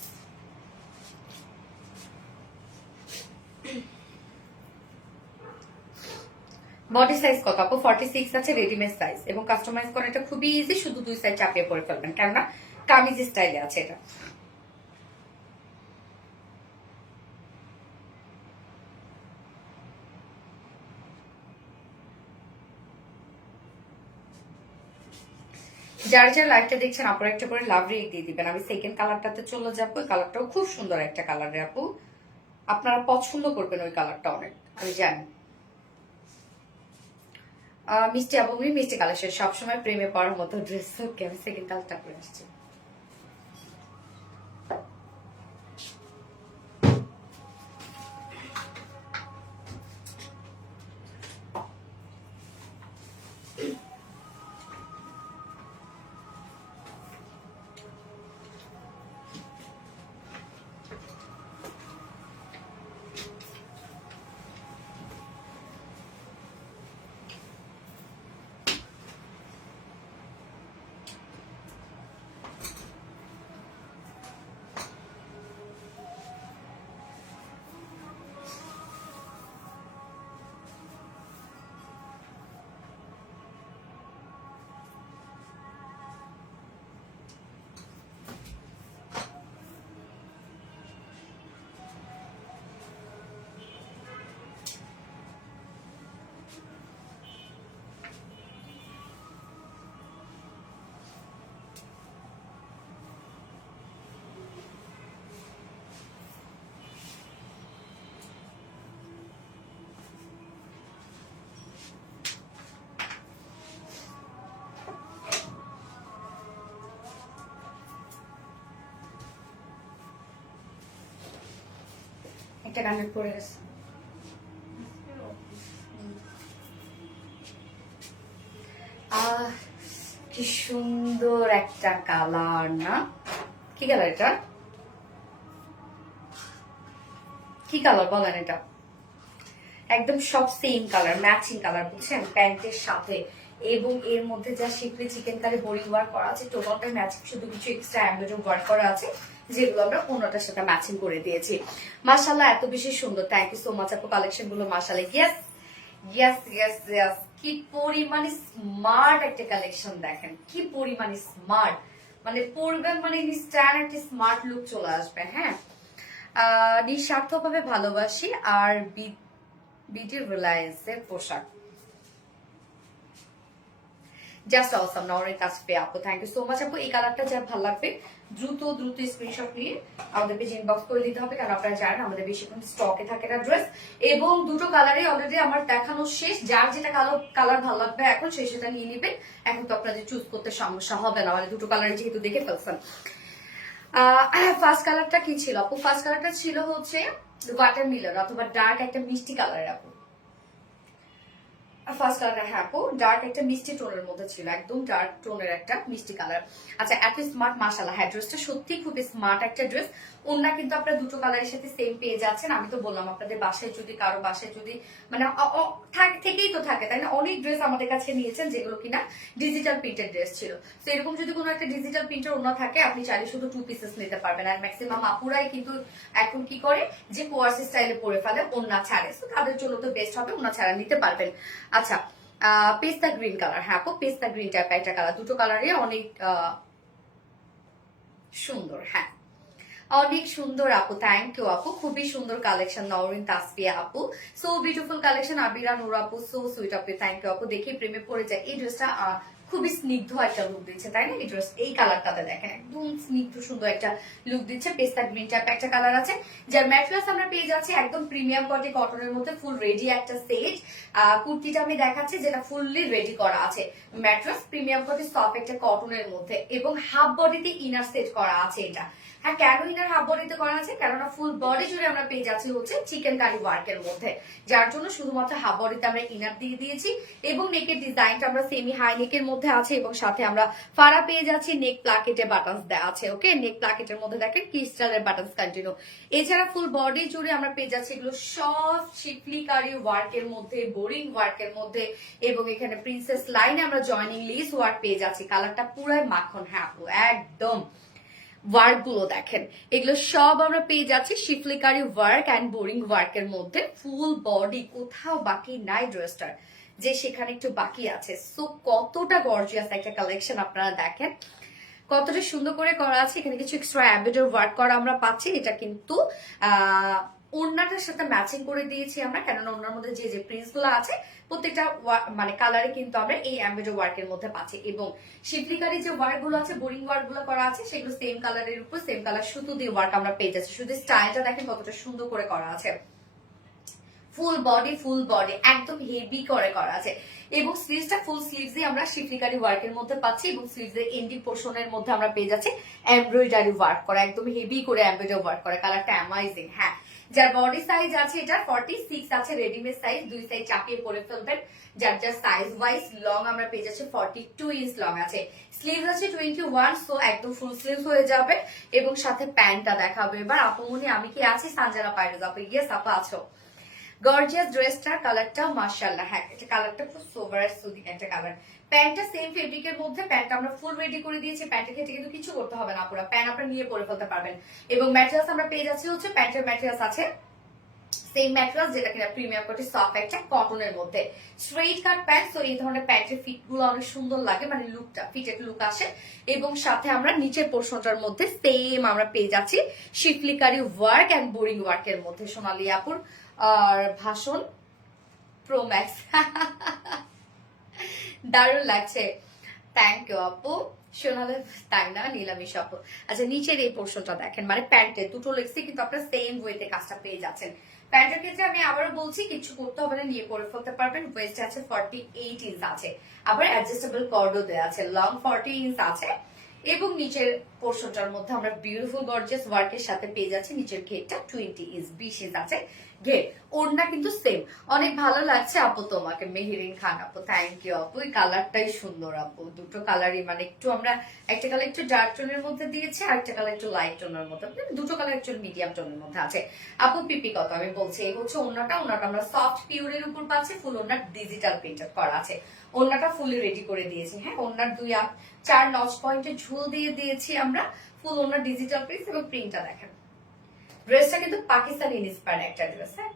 বডি সাইজ কত আপু? 46 আছে রেডিমেড সাইজ এবং কাস্টমাইজ করা এটা খুবই ইজি, শুধু 2 সাইড চাপিয়ে পরে ফেলবেন, কেননা কামিজ স্টাইলে আছে এটা। যার যার লাইভটা দেখছেন আপনারা একটা করে লাভ রেট দিয়ে দিবেন। আমি সেকেন্ড কালারটাতে চলে যাবো। ওই কালারটাও খুব সুন্দর একটা কালার রে আপু, আপনারা পছন্দ করবেন ওই কালারটা অনেক, আমি জানি। মিষ্টি আপু, মিষ্টি কালেকশন সবসময় প্রেমে পড়ার মতো ড্রেস। ওকে, আমি সেকেন্ড কালারটা করে আসছি। একটা কানের পরে গেছে। কি সুন্দর একটা কালার না? কি কালার এটা? কি কালার বলেন এটা? একদম সব সেম কালার, ম্যাচিং কালার, বুঝছেন, প্যান্টের সাথে। এবং এর মধ্যে যা শিখলে চিকেন কারি বোরিং ওয়ার্ক করা আছে টোটালটাই ম্যাচিং, শুধু কিছু এক্সট্রা এমব্রয়ডারি ওয়ার্ক করা আছে যেগুলো আমরা অন্যটার সাথে ম্যাচিং করে দিয়েছি। মাশাআল্লাহ এত বেশি সুন্দর, থ্যাংক ইউ সো মাচ আপু। কালেকশন গুলো মাশাআল্লাহ, ইয়েস ইয়েস ইয়েস ইয়েস। কি পরিমাণে স্মার্ট একটা কালেকশন দেখেন, কি পরিমাণে স্মার্ট, মানে পরবেন মানে ইনস্ট্যান্ট একটা স্মার্ট লুক চলে আসবে। হ্যাঁ, নিঃস্বার্থভাবে ভালোবাসি আর বিডি রিলায়েন্সের পোশাক জাস্ট অসাম। নরের কাছ পেয়ে আপু, থ্যাংক ইউ সো মাচ আপু। এই কালারটা যা ভালো লাগবে দ্রুত স্ক্রিনশট নিয়ে আমাদের পেজে ইনবক্স করে দিতে হবে, কারণ আপনারা জানেন আমাদের বেশিক্ষণ স্টকে থাকে না ড্রেস। এবং দুটো কালারই অলরেডি আমার দেখানো শেষ। যার যেটা কালার ভালো লাগবে এখন সে সেটা নিয়ে নেবেন। এখন তো আপনাদের চুজ করতে সমস্যা হবে না, মানে দুটো কালার যেহেতু দেখে ফেলছেন। ফার্স্ট কালারটা কি ছিল আপু? ফার্স্ট কালারটা ছিল হচ্ছে ওয়াটারমেলন অথবা ডার্ক একটা মিষ্টি কালারের আপু। ফার্স্ট কালারটা, হ্যাঁ আপু, ডার্ক একটা মিষ্টি টোনের মধ্যে ছিল, একদম ডার্ক টোনের একটা মিষ্টি কালার। আচ্ছা, এত স্মার্ট, মাশাআল্লাহ। হ্যাঁ, ড্রেসটা সত্যি খুব স্মার্ট একটা ড্রেস। ওনা কিন্তু আপনারা দুটো কালারের সাথে সেম পেয়ে যাচ্ছেন। আমি তো বললাম আপনাদের বাসায় যদি কারো বাসায় যদি মানে থেকেই তো থাকে, তাই না? অনেক ড্রেস আমাদের কাছে নিয়েছেন যেগুলো কিনা ডিজিটাল প্রিন্টেড ড্রেস ছিল। তো এরকম যদি কোনো একটা ডিজিটাল প্রিন্টের ওনা থাকে, আপনি চাইলে শুধু 2 পিসেস নিতে পারবেন। আর ম্যাক্সিমাম আপুরাই কিন্তু এখন কি করে যে কোয়ার্স স্টাইলে পরে ফেলে ওনা ছাড়ে, তো তাদের জন্য তো বেস্ট হবে ওনা ছাড়া নিতে পারবেন। আচ্ছা, পেস্তা গ্রিন কালার, হ্যাঁ আপু পেস্তা গ্রিন টাইপ একটা কালার, দুটো কালারই অনেক সুন্দর। হ্যাঁ অনেক সুন্দর আপু, থ্যাংক ইউ আপু, খুবই সুন্দর কালেকশন নওরিন তাসফিয়া আপু, সো বিউটিফুল কালেকশন। আবিরা নূর আপু সো সুইট আপু, থ্যাংক ইউ আপু, দেখে প্রেমে পড়ে যায়। এই ড্রেসটা খুবই স্নিগ্ধ একটা লুক দিচ্ছে, তাই না? এই ড্রেস এই কালারটাতে দেখেন একদম স্নিগ্ধ সুন্দর একটা লুক দিচ্ছে। পেস্তা গ্রিন টাইপ একটা কালার আছে, যার ম্যাটেরিয়ালস আমরা পেয়ে যাচ্ছি একদম প্রিমিয়াম কোয়ালিটি কটনের মধ্যে, ফুল রেডি একটা সেট। কুর্তিটা আমি দেখাচ্ছি যেটা ফুললি রেডি করা আছে, ম্যাটেরিয়ালস প্রিমিয়াম কোয়ালিটি সফট একটা কটনের মধ্যে, এবং হাফ বডিতে ইনার সেট করা আছে এটা। হ্যাঁ কেন ইনার হাফ বডিতে করা আছে, কেননা ফুল বডি জুড়ে আমরা পেয়ে যাচ্ছি হচ্ছে চিকেন কারি ওয়ার্কের মধ্যে, যার জন্য শুধুমাত্র হাফ বডিতে আমরা ইনার দিয়ে দিয়েছি, এবং নেকের ডিজাইনটা আমরা সেমি হাই নেকের মধ্যে আছে, এবং সাথে আমরা ফাড়া পেয়ে যাচ্ছি, নেক প্লাকেটে বাটনস দেওয়া আছে। ওকে, নেক প্লাকেটের মধ্যে দেখেন ক্রিস্টালের বাটনস কন্টিনিউ। এছাড়া ফুল বডি জুড়ে আমরা পেয়ে যাচ্ছি এগুলো সফট শিফলি কারি ওয়ার্কের মধ্যে, বোরিং ওয়ার্কের মধ্যে, এবং এখানে প্রিন্সেস লাইনে আমরা জয়নিং লেস ওয়ার্ক পেয়ে যাচ্ছি। কালারটা পুরাই মাখন, হ্যাঁ আপু একদম। ওয়ার্ক গুলো দেখেন, এগুলো সব আমরা পেয়ে যাচ্ছি শিফলিকারি ওয়ার্ক অ্যান্ড বোরিং ওয়ার্কের মধ্যে, ফুল বডি, কোথাও বাকি নাই ড্রেসটার, যে সেখানে একটু বাকি আছে। সো কতটা গর্জিয়াস একটা কালেকশন আপনারা দেখেন, কতটা সুন্দর করে করা আছে। এখানে কিছু এক্সট্রা এমব্রয়ডারি ওয়ার্ক করা আমরা পাচ্ছি, এটা কিন্তু ওড়নাটার সাথে ম্যাচিং করে দিয়েছি আমরা, কেননা ওড়নার মধ্যে যে যে প্রিন্টস গুলো আছে প্রত্যেকটা মানে কালারে কিন্তু আমরা এই এমব্রয়ডারি ওয়ার্কের মধ্যে পাচ্ছি, এবং শিফলিকারি যে ওয়ার্ক গুলো আছে, বোরিং ওয়ার্ক গুলো করা আছে, সেগুলো সেম কালারের উপর সেম কালার সুতো দিয়ে ওয়ার্ক আমরা পেয়ে যাচ্ছি। শুধু স্টাইলটা দেখেন কতটা সুন্দর করে করা আছে, ফুল বডি একদম হেভি করে করা আছে, এবং স্লিভসটা ফুল স্লিভস দিয়ে আমরা শিফলিকারি ওয়ার্কের মধ্যে পাচ্ছি, এবং স্লিভসের এন্ডিং পোর্শনের মধ্যে আমরা পেয়ে যাচ্ছি এমব্রয়ডারি ওয়ার্ক করা, একদম হেভি করে এমব্রয়ডারি ওয়ার্ক করা। কালারটা অ্যামাইজিং। হ্যাঁ যার বডি সাইজ আছে এটা 46 আছে, রেডিমেড সাইজ, দুই সাইড চাপিয়ে পরে ফেলবেন। যার যার সাইজ ওয়াইজ লং আমরা পেয়ে যাচ্ছি 42 ইঞ্চ লং আছে, স্লিভস আছে 21, সো একদম ফুল স্লিভস হয়ে যাবে, এবং সাথে প্যান্টটা দেখাবে এবার আপুমনি। আমি কি আছি? সানজানা পাইরোজ আপু, ইয়েস আপু আছো। গর্জিয়াস ড্রেসটার কালারটা মাশাআল্লাহ, হ্যাঁ এটা কালারটা খুব সোবার সুদিং একটা কালার। প্যান্টটা সেম ফেব্রিকের মধ্যে, প্যান্টটা আমরা ফুল রেডি করে দিয়েছি, প্যান্টের ক্ষেত্রে কিন্তু কিছু করতে হবে না পুরো প্যান্ট আপনারা নিয়ে পরে ফেলতে পারবেন। এবং ম্যাটেরিয়ালস আমরা পেয়ে যাচ্ছি হচ্ছে, প্যান্টের ম্যাটেরিয়ালস আছে সেম ম্যাটেরিয়ালস, যেটা কিনা প্রিমিয়াম কোয়ালিটি সফট একটা কটনের মধ্যে, স্ট্রেইট কাট প্যান্ট। তো এই ধরনের প্যান্টের ফিট গুলো অনেক সুন্দর লাগে, মানে লুকটা ফিটেড লুক আসে, এবং সাথে আমরা নিচের পোর্শনটার মধ্যে সেম আমরা পেয়ে যাচ্ছি শিফলিকারি ওয়ার্ক এন্ড বোরিং ওয়ার্কের মধ্যে। সোনালী আপুর আর ভাষণ প্রো ম্যাক্স দারুণ লাগছে, থ্যাংক ইউ আপু। সোনালে তাই না, নীলামিশ আপু। আচ্ছা নিচের এই পোর্শনটা দেখেন, মানে প্যান্টের দুটো লেগসে কিন্তু আপনারা সেম ওয়েতে কাজটা পেয়ে যাচ্ছেন। প্যান্টের ক্ষেত্রে আমি আবারও বলছি কিছু করতে হবে না, নিয়ে পরে ফেলতে পারবেন। ওয়েস্ট আছে 48 ইঞ্চ আছে, আবার অ্যাডজাস্টেবল কর্ডও দেওয়া আছে, লং 40 ইঞ্চ আছে, এবং নিচের পোর্শনটার মধ্যে আমরা বিউটিফুল গর্জিয়াস ওয়ার্কের সাথে পেয়ে যাচ্ছি নিচের ঘেরটা 20 ইঞ্চ 20 ইঞ্চ আছে ঘের। ওড়না কিন্তু সেম। অনেক ভালো লাগছে আপু তোমাকে, মেহেরিন খান আপু, থ্যাংক ইউ আপু। এই কালারটাই সুন্দর আপু, দুটো কালারই, মানে একটু আমরা একটা কালার একটু ডার্ক টোনের মধ্যে দিয়েছি, আর একটা কালার একটু লাইট টোনের মধ্যে, দুটো কালার একটু মিডিয়াম টোনের মধ্যে আছে। আপু পিপি কত আমি বলছি, এই হচ্ছে ওড়নাটা আমরা সফট পিওরের উপর পাচ্ছি, ফুল ওড়না ডিজিটাল প্রিন্টেড করা আছে, ওড়নাটা ফুলি রেডি করে দিয়েছি। হ্যাঁ ওড়নার 4 নচ পয়েন্টে ঝুল দিয়ে দিয়েছি আমরা, ফুল ওড়না ডিজিটাল প্রিন্ট, এবং প্রিন্টটা দেখেন। ড্রেসটা কিন্তু পাকিস্তানি ইন্সপায়ার্ড একটা ড্রেস, হ্যাঁ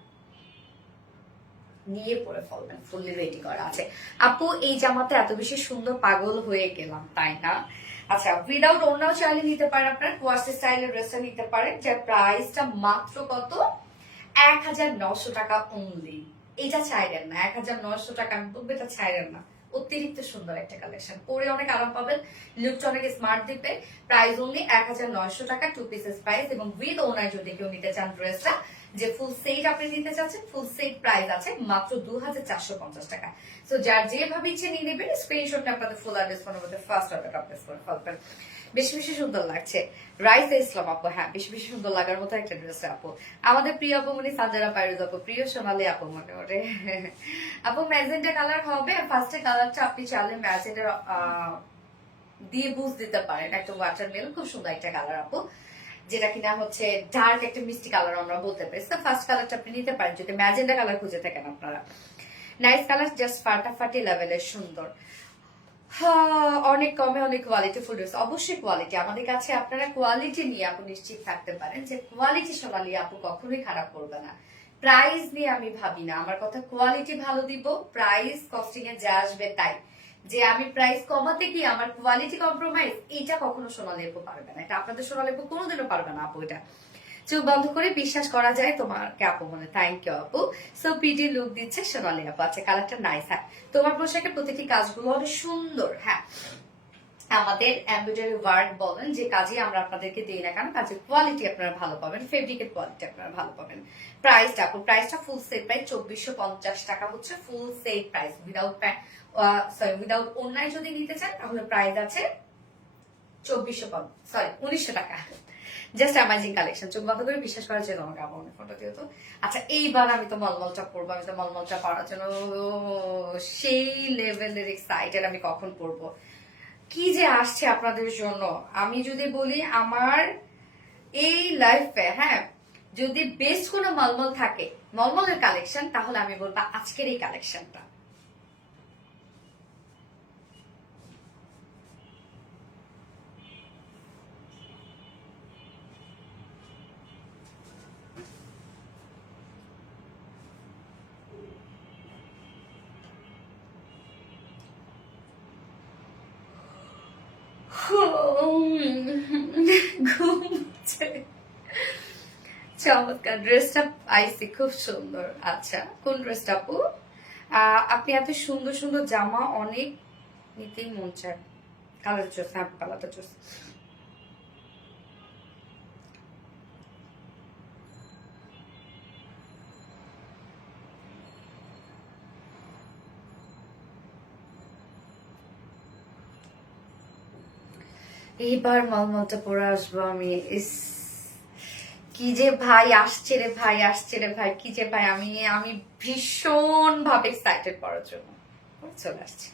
নিয়ে পরে ফেলবেন, ফুললি রেডি করা আছে। আপু এই জামাতে এত বেশি সুন্দর, পাগল হয়ে গেলাম, তাই না? আচ্ছা উইদাউট ওড়নাও চাইলে নিতে পারেন আপনারা, কোয়ার্সি স্টাইলের ড্রেসটা নিতে পারেন, যার প্রাইসটা মাত্র কত 1900 টাকা অনলি। এটা চাইলেন না 1900 টাকা, আমি বলবো এটা চাইলেন না, অতিরিক্ত সুন্দর একটা কালেকশন, পরে অনেক আরাম পাবেন, লুকটা অনেক স্মার্ট দিবে। প্রাইস অনলি 1900 টাকা, 2 পিসেস প্রাইস, এবং উইথ ওনার যদি কেউ নিতে চান ড্রেসটা, যে ফুল সেট আপনি নিতে চাচ্ছেন, ফুল সেট প্রাইস আছে মাত্র 2450 টাকা। সো যার যেভাবে ইচ্ছে নিয়ে নেবেন, স্ক্রিনশটটা আপনাদের ফুল অ্যাড্রেস ফোনের মধ্যে ফার্স্ট অর্ডার আপলোড করে ফেলবেন। বেশি বেশি সুন্দর লাগছে রাইসা ইসলাম আপু, হ্যাঁ বেশি বেশি সুন্দর লাগার মতো একটা ড্রেস আপু। আমাদের প্রিয় আপু মানে সানজানা পাইরোজ আপু, প্রিয় সোনালী আপু মোটামুটি। আপু ম্যাজেন্টা কালার হবে, ফার্স্টে কালারটা আপনি চাইলে ম্যাজেন্টা দিয়ে বুঝ দিতে পারেন, একটা ওয়াটারমেলন, খুব সুন্দর একটা কালার আপু, যেটা কিনা হচ্ছে ডার্ক একটা মিষ্টি কালার আমরা বলতে পারি। ফার্স্ট কালারটা আপনি নিতে পারেন যদি ম্যাজেন্টা কালার খুঁজে থাকেন আপনারা। নাইস কালার, জাস্ট ফাটাফাটি লেভেলের সুন্দর। অনেক কমে অনেক কোয়ালিটিফুল ড্রেস, অবশ্যই কোয়ালিটি আমাদের কাছে আপনারা কোয়ালিটি নিয়ে আপু নিশ্চিত থাকতে পারেন যে কোয়ালিটি সোনালী আপু কখনোই খারাপ করবে না, প্রাইস নিয়ে আমি ভাবি না, আমার কথা কোয়ালিটি ভালো দিব, প্রাইস কস্টিং এ যা আসবে তাই। যে আমি প্রাইস কমাতে গিয়ে আমার কোয়ালিটি কম্প্রোমাইজ, এটা কখনো সোনালী আপু পারবে না, এটা আপনাদের সোনালী আপু কোনোদিনও পারবে না আপু। এটা চোখ বন্ধ করে বিশ্বাস করা যায় তোমাকে আপু বলে। থ্যাংক ইউ আপু। সো পিটি লুক দিচ্ছে সোনালী আপু। আচ্ছা, কালারটা নাইস। হ্যাঁ, তোমার পোশাকের প্রতিটি কাজগুলো অনেক সুন্দর। হ্যাঁ, আমাদের এমব্রয়ডারি ওয়ার্ক বলেন যে কাজে আমরা আপনাদেরকে দিই না কেন, কাজের কোয়ালিটি আপনারা ভালো পাবেন, ফেব্রিকের কোয়ালিটি আপনারা ভালো পাবেন। প্রাইসটা আপু, প্রাইসটা ফুল সেট প্রাইস 2450 টাকা হচ্ছে ফুল set price. Without sorry without online যদি নিতে চান তাহলে প্রাইস আছে 1900 টাকা। জাস্ট অ্যামাজিং কালেকশন, চোখ বন্ধ করে বিশ্বাস করার জন্য আমাকে আমার ফটো দিও তো। আচ্ছা, এইবার আমি তো মলমলটা পরবো, আমি তো মলমলটা পরার জন্য সেই লেভেলের এক্সাইটেড। আমি কখন পরবো, কি যে আসছে আপনাদের জন্য। আমি যদি বলি আমার এই লাইফে, হ্যাঁ, যদি বেস্ট কোনো মলমল থাকে, মলমলের কালেকশন, তাহলে আমি বলবো আজকের এই কালেকশনটা। ঘুমছে। চমৎকার ড্রেসটা আইসি, খুব সুন্দর। আচ্ছা, কোন ড্রেসটা আপু? আপনি এত সুন্দর সুন্দর জামা অনেক নিতেই মন চায়। কালার চুজ, হ্যাঁ কালারটা চুজ। এইবার মলমলটা পরে আসবো আমি। ইস, কি যে ভাই আসছে রে ভাই, আসছে রে ভাই, কি যে ভাই, আমি আমি ভীষণ ভাবে এক্সাইটেড করার জন্য চলে আসছি।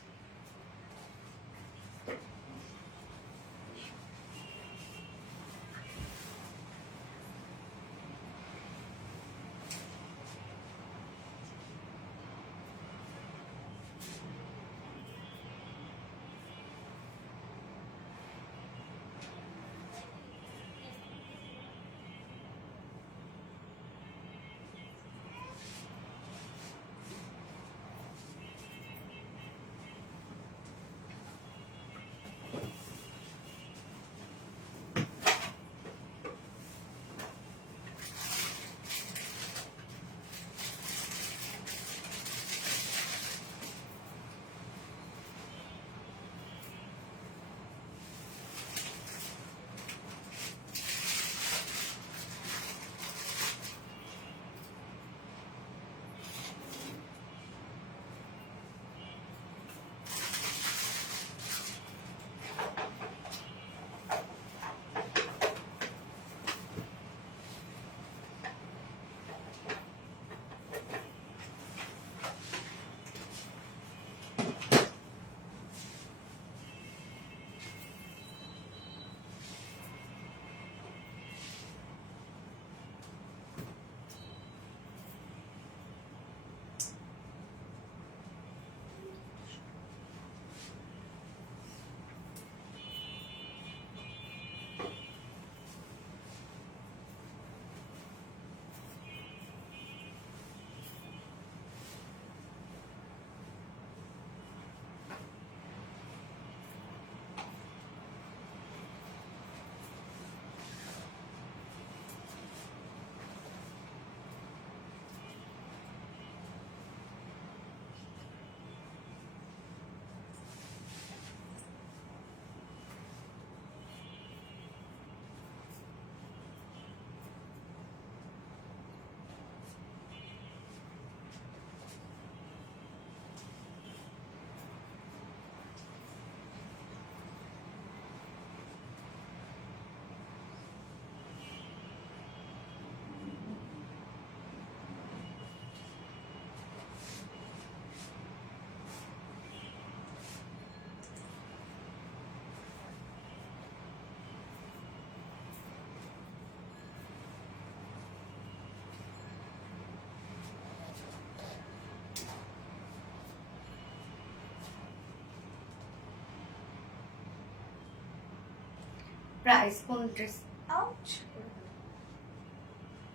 প্রাইস কোন ড্রেস?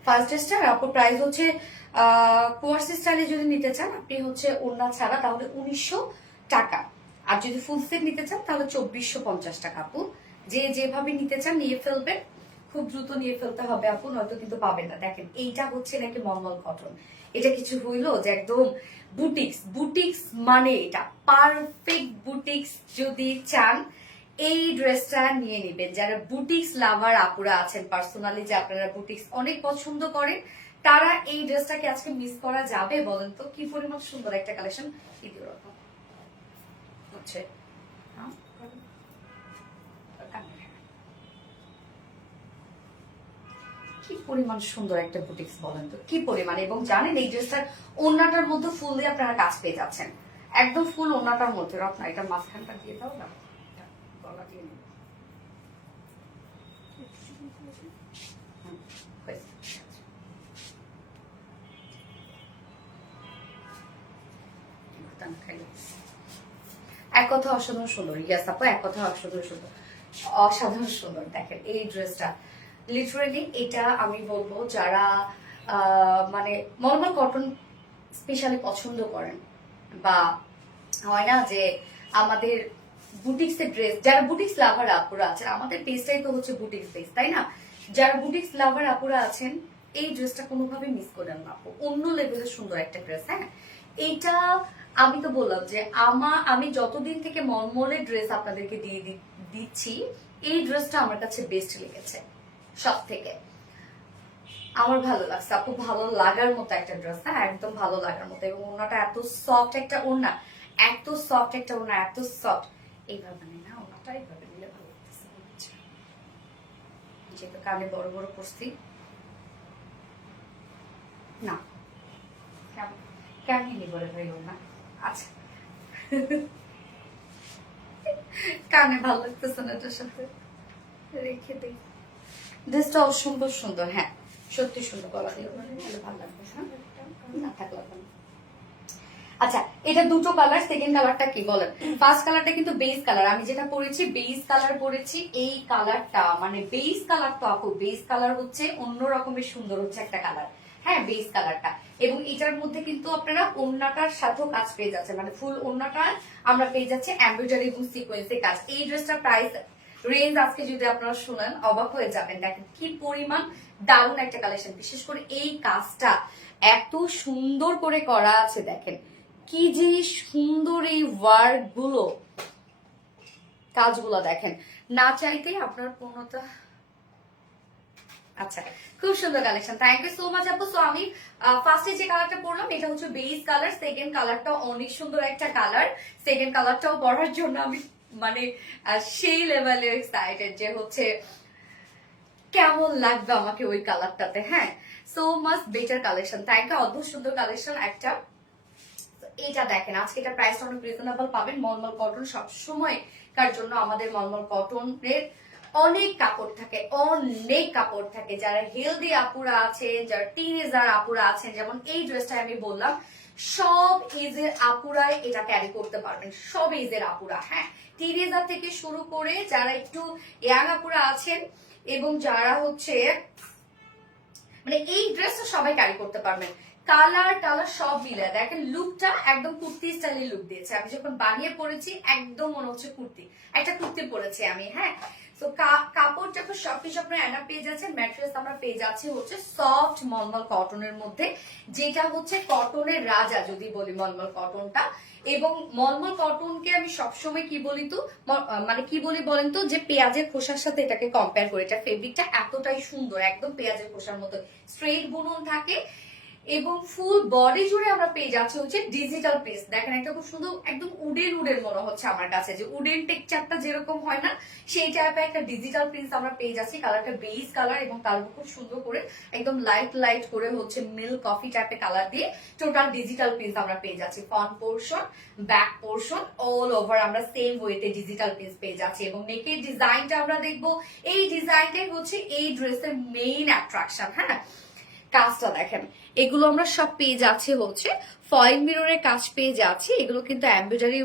ফার্স্ট ড্রেসটার আপু প্রাইস হচ্ছে কোয়ার্সি স্টাইলে যদি নিতে চান আপনি হচ্ছে ওড়না ছাড়া তাহলে 1900 টাকা, আর যদি ফুল সেট নিতে চান তাহলে 2450 টাকা। আপু যে যেভাবে নিতে চান নিয়ে ফেলবেন, খুব দ্রুত নিয়ে ফেলতে হবে আপু, নয়তো কিন্তু পাবেন না। দেখেন এইটা হচ্ছে নাকি মলমল কটন, এটা কিছু হইলো যে একদম বুটিক্স, বুটিক্স মানে এটা পারফেক্ট বুটিক্স। যদি চান এই ড্রেসটা নিয়ে নেবেন, যারা বুটিক্স লাভার আপুরা আছেন, পার্সোনালি যে আপনারা বুটিক্স অনেক পছন্দ করেন, তারা এই ড্রেসটাকে আজকে মিস করা যাবে বলেন তো? কি পরিমাণ সুন্দর একটা কালেকশন হচ্ছে, কি পরিমাণ সুন্দর একটা বুটিক্স বলেন তো, কি পরিমাণ। এবং জানেন এই ড্রেসটার ওড়নাটার মধ্যে ফুল দিয়ে আপনারা কাজ পেয়ে যাচ্ছেন, একদম ফুল ওড়নাটার মধ্যে। আপনার এটা মাঝখানটা দিয়ে দাও না, গলা দিয়ে নেব। এক কথা অসাধারণ সুন্দর, ইয়াস আপু এক কথা অসাধারণ সুন্দর, অসাধারণ সুন্দর। দেখেন এই ড্রেসটা লিটারেলি, এটা আমি বলবো যারা মানে মলমল কটন স্পেশালি পছন্দ করেন, বা হয় না যে আমাদের বুটিক্স এর ড্রেস, যারা বুটিক্স লাভার আপুরা আছেন, আমাদের পেজটাই তো হচ্ছে বুটিক্স পেজ, তাই না? যারা বুটিক্স লাভার আপুরা আছেন এই ড্রেসটা কোনোভাবে মিস করেন না আপু, অন্য লেভেলের সুন্দর একটা ড্রেস। হ্যাঁ, এইটা আমি তো বললাম যে আমি যতদিন থেকে মলমলের ড্রেস আপনাদেরকে দিয়ে দিচ্ছি, এই ড্রেসটা আমার কাছে বেস্ট লেগেছে সব থেকে। আমার ভালো লাগছে আপু, ভালো লাগার মতো একটা ড্রেস। হ্যাঁ, একদম ভালো লাগার মতো। এবং ওনাটা এত সফট একটা ওড়না, এত সফট একটা ওড়না, এত সফট। এইভাবে নেই না ওনাটা, এইভাবে নিলে ভালো লাগতেছে। যেহেতু কানে বড় বড় করছি না, কেমন নিবো রে ভাই ওড়না? আচ্ছা কানে ভালো লাগতেছে না, এটার সাথে রেখে দিই। ড্রেসটা অসম্ভব সুন্দর, হ্যাঁ সত্যি সুন্দর। গলা দিয়ে ভালো লাগবে, হ্যাঁ না থাকলে। আচ্ছা, এটা দুটো কালার, সেকেন্ড কালারটা কি বলেন? ফার্স্ট কালারটা কিন্তু বেস কালার, আমি যেটা পরেছি বেস কালার পরেছি। এই কালারটা মানে বেস কালার তো আপু, বেস কালার হচ্ছে অন্য রকমের সুন্দর হচ্ছে একটা কালার। হ্যাঁ, বেস কালারটা। এবং এটার মধ্যে কিন্তু আপনারা ওড়নাটার সাথেও কাজ পেয়ে যাচ্ছেন, মানে ফুল ওড়নাটা আমরা পেয়ে যাচ্ছি এমব্রয়ডারি এবং সিকোয়েন্সের কাজ। এই ড্রেসটার প্রাইস রেঞ্জ আজকে যদি আপনারা শুনেন অবাক হয়ে যাবেন। দেখেন কি পরিমাণ দারুণ একটা কালেকশন, বিশেষ করে এই কাজটা এত সুন্দর করে করা আছে। দেখেন কি যে সুন্দর এই ওয়ার্ক গুলো, কাজগুলো দেখেন, না চাইতেই আপনার পূর্ণতা। আচ্ছা, খুব সুন্দর collection, thank you so much আপু। সো আমি ফার্স্টে যে কালারটা পরলাম এটা হচ্ছে বেস কালার, সেকেন্ড কালারটা অনেক সুন্দর একটা কালার। সেকেন্ড কালারটাও পরার জন্য আমি মানে সেই লেভেলে এক্সাইটেড যে হচ্ছে কেমন লাগবে আমাকে ওই কালারটাতে। হ্যাঁ, so much better collection, thank you. অদ্ভুত সুন্দর কালেকশন একটা। এটা দেখেন আজকে এটা প্রাইস অনেক রিজনেবল পাবেন। মলমল কটন সবসময় কার জন্য আমাদের মলমল কটনের অনেক কাপড় থাকে, অনেক কাপড় থাকে। যারা হেলদি আপুরা আছেন, যারা টিনেজার আপুরা আছেন, যেমন এই ড্রেসটা আমি বললাম, সব এজের আপুরাই এটা ক্যারি করতে পারবেন, সব এজের আপুরা। হ্যাঁ, টিনেজার থেকে শুরু করে যারা একটু ইয়াং আপুরা আছেন এবং যারা হচ্ছে মানে এই ড্রেসটা সবাই ক্যারি করতে পারবেন। কালার টালার সব মিলে দেখেন, লুকটা একদম কুর্তি স্টাইলের লুক দিয়েছে। আমি যখন বানিয়ে পরেছি একদম মনে হচ্ছে কুর্তি, একটা কুর্তি পরেছি আমি। হ্যাঁ, তো কাপড় টাপড় সবকিছু আপনারা এনা পেয়ে যাচ্ছেন। ম্যাট্রেস আমরা পেয়ে যাচ্ছি হচ্ছে সফট মলমল কটনের মধ্যে, যেটা হচ্ছে কটনের রাজা যদি বলি মলমল কটনটা। এবং মলমল কটনকে আমি সবসময় কি বলি তো, মানে কি বলি বলেন তো, যে পেঁয়াজের খোসার সাথে এটাকে কম্পেয়ার করি। এটা ফেব্রিকটা এতটাই সুন্দর, একদম পেঁয়াজের খোসার মতো স্ট্রেট বুনন থাকে। এবং ফুল বডি জুড়ে আমরা পেয়ে যাচ্ছি হচ্ছে ডিজিটাল প্রিন্ট। দেখেন একটা খুব সুন্দর একদম উডেন মনে হচ্ছে আমার কাছে, যে উডেন টেক্সচারটা যেরকম হয় না, সেই টাইপের একটা ডিজিটাল প্রিন্ট আমরা পেয়ে যাচ্ছি। কালারটা বেস কালার এবং তার উপর খুব সুন্দর করে একদম লাইট লাইট করে হচ্ছে মিল্ক কফি টাইপের কালার দিয়ে টোটাল ডিজিটাল প্রিন্ট আমরা পেয়ে যাচ্ছি। Front portion, back portion all over আমরা সেম ওয়েতে ডিজিটাল প্রিন্ট পেয়ে যাচ্ছি। এবং নেকের ডিজাইনটা আমরা দেখবো, এই ডিজাইনটাই হচ্ছে এই ড্রেসের মেইন অ্যাট্রাকশন। হ্যাঁ, কাজটা দেখেন, এগুলো আমরা সব পেয়ে যাচ্ছি হচ্ছে ফয়েল মিররের কাজ পেয়ে যাচ্ছি। এগুলো কিন্তু এমব্রয়ডারি,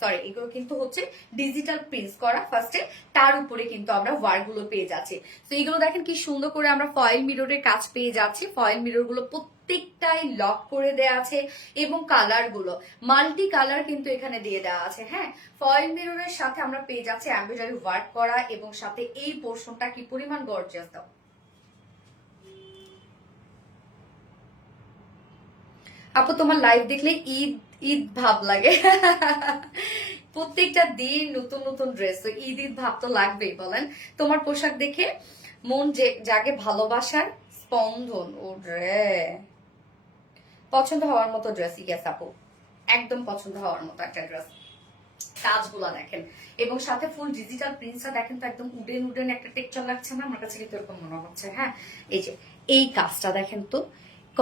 সরি, এগুলো কিন্তু হচ্ছে ডিজিটাল প্রিন্ট করা ফার্স্টে, তার উপরে কিন্তু আমরা ওয়ার্ক গুলো পেয়ে যাচ্ছি। তো এগুলো দেখেন কি সুন্দর করে আমরা ফয়েল মিররের কাজ পেয়ে যাচ্ছি। ফয়েল মিরর গুলো প্রত্যেকটাই লক করে দেয়া আছে এবং কালার গুলো মাল্টি কালার কিন্তু এখানে দিয়ে দেওয়া আছে। হ্যাঁ, ফয়েল মিররের সাথে আমরা পেয়ে যাচ্ছি এমব্রয়ডারি ওয়ার্ক করা এবং সাথে এই পোর্শনটা কি পরিমাণ গর্জিয়াস দাও। আপু তোমার লাইভ দেখলে ঈদ ঈদ ভাব লাগে। প্রত্যেকটা দিন নতুন নতুন ড্রেস, ঈদ ঈদ ভাব তো লাগবেই বলেন। তোমার পোশাক দেখে মন জাগে ভালোবাসার স্পন্দন। ও রে, পছন্দ হওয়ার মতো ড্রেস। ইয়েস আপু, একদম পছন্দ হওয়ার মতো একটা ড্রেস। কাজগুলা দেখেন এবং সাথে ফুল ডিজিটাল প্রিন্টসটা দেখেন তো, একদম উডেন উডেন একটা টেক্সচার লাগছে না? আমার কাছে কিন্তু এরকম মনে হচ্ছে। হ্যাঁ, এই যে এই কাজটা দেখেন তো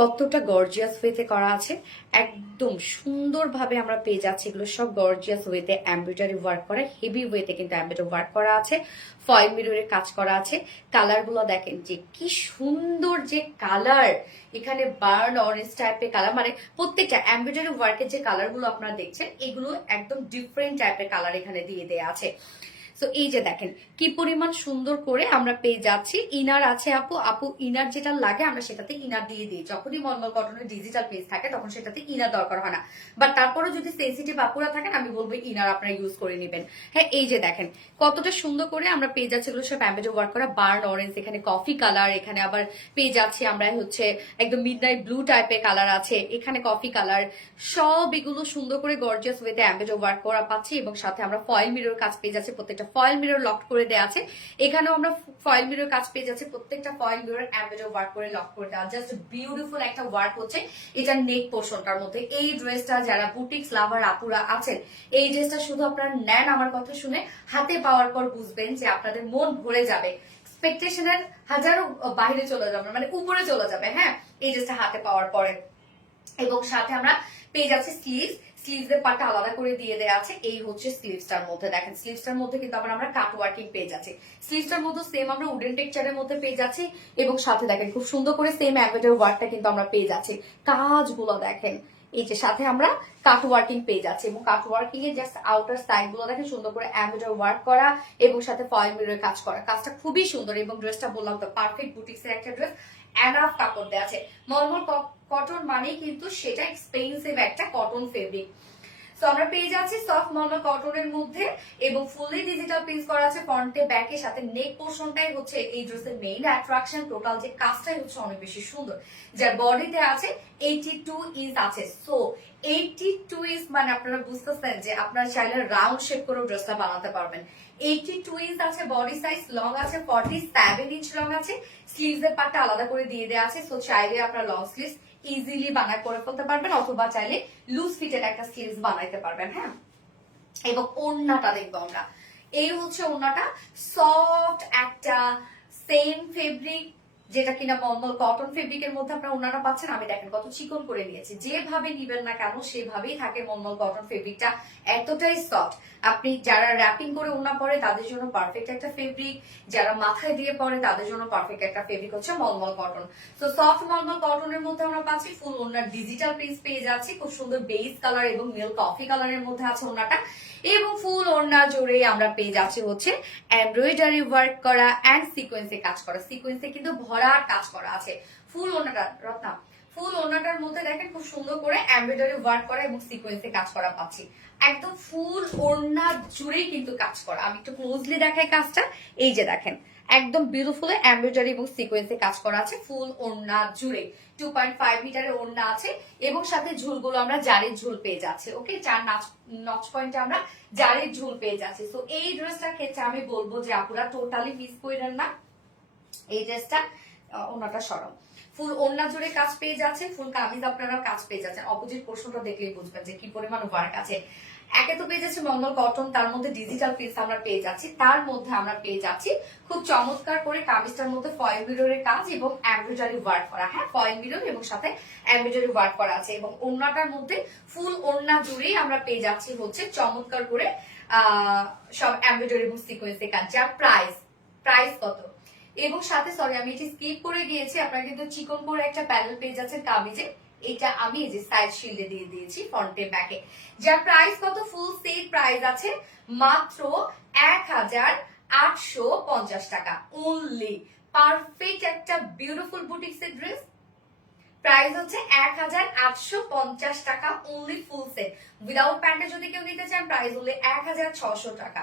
কতটা গর্জিয়াস ওয়েতে করা আছে, একদম সুন্দরভাবে আমরা পেয়ে যাচ্ছি। এগুলো সব গর্জিয়াস ওয়েতে এমব্রয়ডারি ওয়ার্ক করা, হেভি ওয়েতে কিন্তু এমব্রয়ডারি ওয়ার্ক করা আছে, ফয়েল মিররের কাজ করা আছে। কালার গুলো দেখেন যে কি সুন্দর যে কালার, এখানে বার্ন অরেঞ্জ টাইপের কালার, মানে প্রত্যেকটা এমব্রয়ডারি ওয়ার্কের যে কালার গুলো আপনারা দেখছেন এগুলো একদম ডিফারেন্ট টাইপের কালার এখানে দিয়ে দেয়া আছে। তো এই যে দেখেন কি পরিমাণ সুন্দর করে আমরা পেয়ে যাচ্ছি। ইনার আছে আপু, আপু ইনার যেটা লাগে আমরা সেটাতে ইনার দিয়ে দিই। যখনই মলমল কটনের ডিজিটাল পেজ থাকে তখন সেটাতে ইনার দরকার হয় না, বাট তারপরে যদি সেন্সিটিভ আপুরা থাকেন আমি বলবো ইনার আপনারা ইউজ করে নেবেন। হ্যাঁ, এই যে দেখেন কতটা সুন্দর করে আমরা পেয়ে যাচ্ছি। এগুলো সব এমব্রয়ডারি ওয়ার্ক করা, বার্ন অরেঞ্জ, এখানে কফি কালার, এখানে আবার পেয়ে যাচ্ছি আমরা হচ্ছে একদম মিডনাইট ব্লু টাইপের কালার আছে, এখানে কফি কালার। সব এগুলো সুন্দর করে গর্জিয়াস ওয়েতে এমব্রয়ডারি ওয়ার্ক করা পাচ্ছি এবং সাথে আমরা ফয়েল মিরর কাজ পেয়ে যাচ্ছি। প্রত্যেকটা ফয়েল মিরর লক করে দেওয়া আছে। এখানেও আমরা ফয়েল মিরর কাজ পেয়ে যাচ্ছি, প্রত্যেকটা ফয়েল মিরর এমব্রয়ডারি ওয়ার্ক করে লক করে দেওয়া। জাস্ট বিউটিফুল একটা ওয়ার্ক হচ্ছে এটা নেক পোর্শনটার মধ্যে। এই ড্রেসটা যারা বুটিক্স লাভার আপুরা আছেন, এই ড্রেসটা শুধু আপনারা নেন, আমার কথা শুনে হাতে পাওয়ার পর বুঝবেন যে আপনাদের মন ভরে যাবে, এক্সপেকটেশনের হাজারো বাইরে চলে যাবে, মানে উপরে চলে যাবে। হ্যাঁ, এই ড্রেসটা হাতে পাওয়ার পরে। এবং সাথে আমরা পেয়ে যাচ্ছি স্লিভস এর পার্টটা আলাদা করে দিয়ে দেওয়া আছে। এই হচ্ছে স্লিভসটার মধ্যে দেখেন, স্লিভসটার মধ্যে কিন্তু আবার আমরা কাট ওয়ার্কিং পেয়ে যাচ্ছি। স্লিভসটার মধ্যে সেম আমরা উডেন টেক্সচারের মধ্যে পেয়ে যাচ্ছি এবং সাথে দেখেন খুব সুন্দর করে সেম এমব্রয়ডারি ওয়ার্কটা কিন্তু আমরা পেয়ে যাচ্ছি। কাজগুলো দেখেন, এই যে সাথে আমরা কাট ওয়ার্কিং পেয়ে যাচ্ছি এবং কাট ওয়ার্কিং এর জাস্ট আউটার সাইড গুলো দেখেন সুন্দর করে এমব্রয়ডারি ওয়ার্ক করা এবং সাথে ফয়েল মিররের কাজ করা। কাজটা খুবই সুন্দর এবং ড্রেসটা বললাম তো পারফেক্ট বুটিক্স এর একটা ড্রেস। এনাফ কাপড় দেওয়া আছে। মলমল কটন মানেই কিন্তু সেটা এক্সপেন্সিভ একটা কটন ফেব্রিক। সো আমরা পেয়ে যাচ্ছি সফট মলমল কটনের মধ্যে এবং ফুললি ডিজিটাল প্রিন্ট করা আছে ফ্রন্টে ব্যাকে, সাথে নেক পোর্শনটাই হচ্ছে এই ড্রেসের মেইন অ্যাট্রাকশন। টোটাল যে কাজটাই হচ্ছে অনেক বেশি সুন্দর। যার বডিতে আছে 82 ইঞ্চ আছে। সো 82 ইঞ্চ মানে আপনারা বুঝতেছেন যে আপনারা চাইলে রাউন্ড শেপ করেও ড্রেসটা বানাতে পারবেন। 82 ইঞ্চ আছে বডি সাইজ, লং আছে 47 ইঞ্চ লং আছে। স্লিভস এর পার্টটা আলাদা করে দিয়ে দেওয়া আছে। সো চাইলে আপনারা লং স্লিভস ইজিলি বানায় করে ফেলতে পারবেন অথবা চাইলে লুজ ফিটের একটা স্লিভস বানাইতে পারবেন। হ্যাঁ, এবং ওড়নাটা দেখবো আমরা। এই হচ্ছে ওড়নাটা, সফট একটা সেম ফেব্রিক, যেটা কিনা মলমল কটন ফেব্রিকের মধ্যে আপনারা ওড়নাটা পাচ্ছেন। আমি দেখেন কত চিকন করে নিয়েছি, যেভাবে নিবেন না কেন সেভাবেই থাকে মলমল কটন ফেব্রিকটা, এতটাই সফট। আপনি যারা র্যাপিং করে ওড়না পরে তাদের জন্য পারফেক্ট একটা ফেব্রিক, যারা মাথায় দিয়ে পরে তাদের জন্য পারফেক্ট একটা ফেব্রিক হচ্ছে মলমল কটন। তো সফট মলমল কটনের মধ্যে আমরা পাচ্ছি ফুল ওড়নার ডিজিটাল প্রিন্ট পেয়ে যাচ্ছি, খুব সুন্দর বেজ কালার এবং মিল্ক কফি কালারের মধ্যে আছে ওড়নাটা এবং ফুল ওড়না জুড়ে আমরা পেয়ে যাচ্ছি হচ্ছে এমব্রয়ডারি ওয়ার্ক করা এন্ড সিকোয়েন্সে কাজ করা। সিকোয়েন্সে কিন্তু ভরার কাজ করা আছে। ফুল ওড়নাটা রত্না, ফুল ওড়নাটার মধ্যে দেখেন খুব সুন্দর করে এমব্রয়ডারি ওয়ার্ক করা এবং সিকোয়েন্সে কাজ করা পাচ্ছি। একদম ফুল ওড়না জুড়েই কিন্তু কাজ করা। আমি একটু ক্লোজলি দেখাই কাজটা। এই যে দেখেন একদম বিউটিফুল এমব্রয়ডারি এবং সিকোয়েন্সে কাজ করা আছে ফুল ওড়না জুড়ে। 2.5 মিটারের ওড়না আছে এবং সাথে ঝুলগুলো আমরা জারির ঝুল পেয়ে যাচ্ছি। ওকে, 4 নচ পয়েন্টে আমরা জারির ঝুল পেয়ে যাচ্ছি। তো এই ড্রেসটার ক্ষেত্রে আমি বলবো যে আপুরা টোটালি মিস করেন না এই ড্রেসটা। ওনাটা সরম ফুল ওড়না জুড়ে কাজ পেয়ে যাচ্ছে, ফুল কামিজ আপনারা কাজ পেয়ে যাচ্ছেন। অপোজিট পোর্শনটা দেখলেই বুঝবেন যে কি পরিমাণ ওয়ার্ক আছে। একে তো পেয়ে যাচ্ছে মলমল কটন, তার মধ্যে ডিজিটাল প্রিন্ট আমরা পেয়ে যাচ্ছি, তার মধ্যে আমরা পেয়ে যাচ্ছি খুব চমৎকার করে কামিজটার মধ্যে ফয়েল মিররের কাজ এবং এমব্রয়ডারি ওয়ার্ক করা। হ্যাঁ, ফয়েল মিরর এবং সাথে এমব্রয়ডারি ওয়ার্ক করা আছে এবং ওড়নাটার মধ্যে ফুল ওড়না জুড়েই আমরা পেয়ে যাচ্ছি হচ্ছে চমৎকার করে সব এমব্রয়ডারি এবং সিকোয়েন্সে কাজ। যার প্রাইস কত? এবং সাথে সরি আমি এটি স্কিপ করে গিয়েছি, আপনারা কিন্তু চিকন করে একটা প্যানেল পেয়ে যাচ্ছেন কামিজে। এটা আমি এই যে সাইড শিল্ডে দিয়ে দিয়েছি ফ্রন্টে ব্যাকে। যার প্রাইস কত, ফুল সেট প্রাইস আছে মাত্র 1850 টাকা অনলি। পারফেক্ট একটা বিউটিফুল বুটিক্সের ড্রেস, প্রাইস হচ্ছে 1850 টাকা অনলি ফুল সেট। উইদাউট প্যান্টে যদি কেউ নিতে চান প্রাইস হলে 1600 টাকা।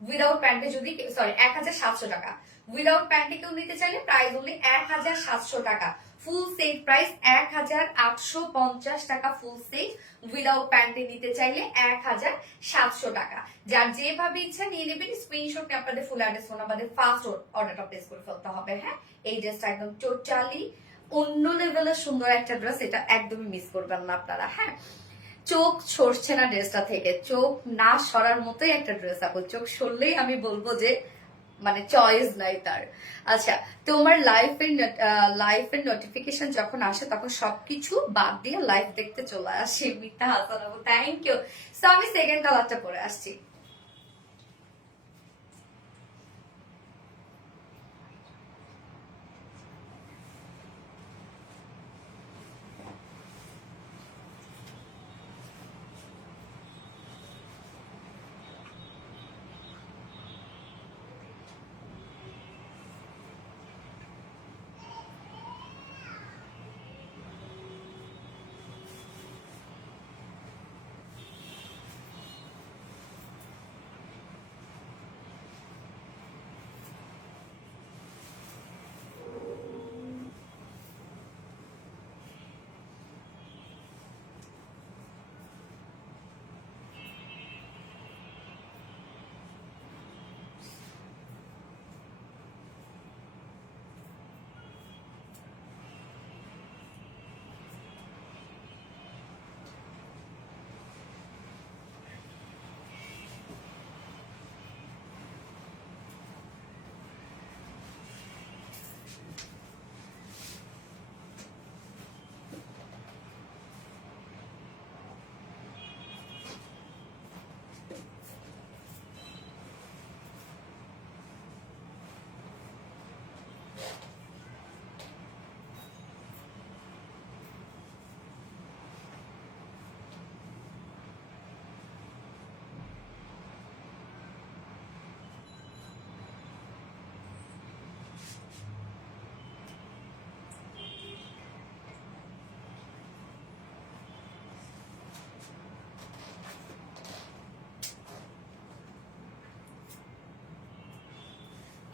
উইদাউট প্যান্টে যদি সরি 1700 টাকা। উইদাউট প্যান্টে কেউ নিতে চাইলে প্রাইস হলে 1700 টাকা। ফুল সেট প্রাইস 1850 টাকা ফুল সেট। উইদাউট প্যান্টে নিতে চাইলে 1700 টাকা। যার যেভাবে ইচ্ছা নিয়ে নেবেন, স্ক্রিনশট নিয়ে আপনাদের ফুল অ্যাড্রেস ফোন নাম্বারে ফার্স্ট অর্ডারটা প্লেস করে ফেলতে হবে। হ্যাঁ, এই ড্রেসটা একদম টোটালি অন্য লেভেলের সুন্দর একটা ড্রেস, এটা একদমই মিস করবেন না আপনারা। হ্যাঁ, চোখ সরছে না ড্রেসটা থেকে, চোখ না সরার মতোই একটা ড্রেস। আপু চোখ সরলেই আমি বলবো যে মানে চয়েস নাই তার। আচ্ছা, তোমার লাইফের নোটিফিকেশন যখন আসে তখন সবকিছু বাদ দিয়ে লাইভ দেখতে চলে আসে। মিথ্যা হাসান আপু, থ্যাংক ইউ। সো আমি সেকেন্ড কালারটা পরে আসছি।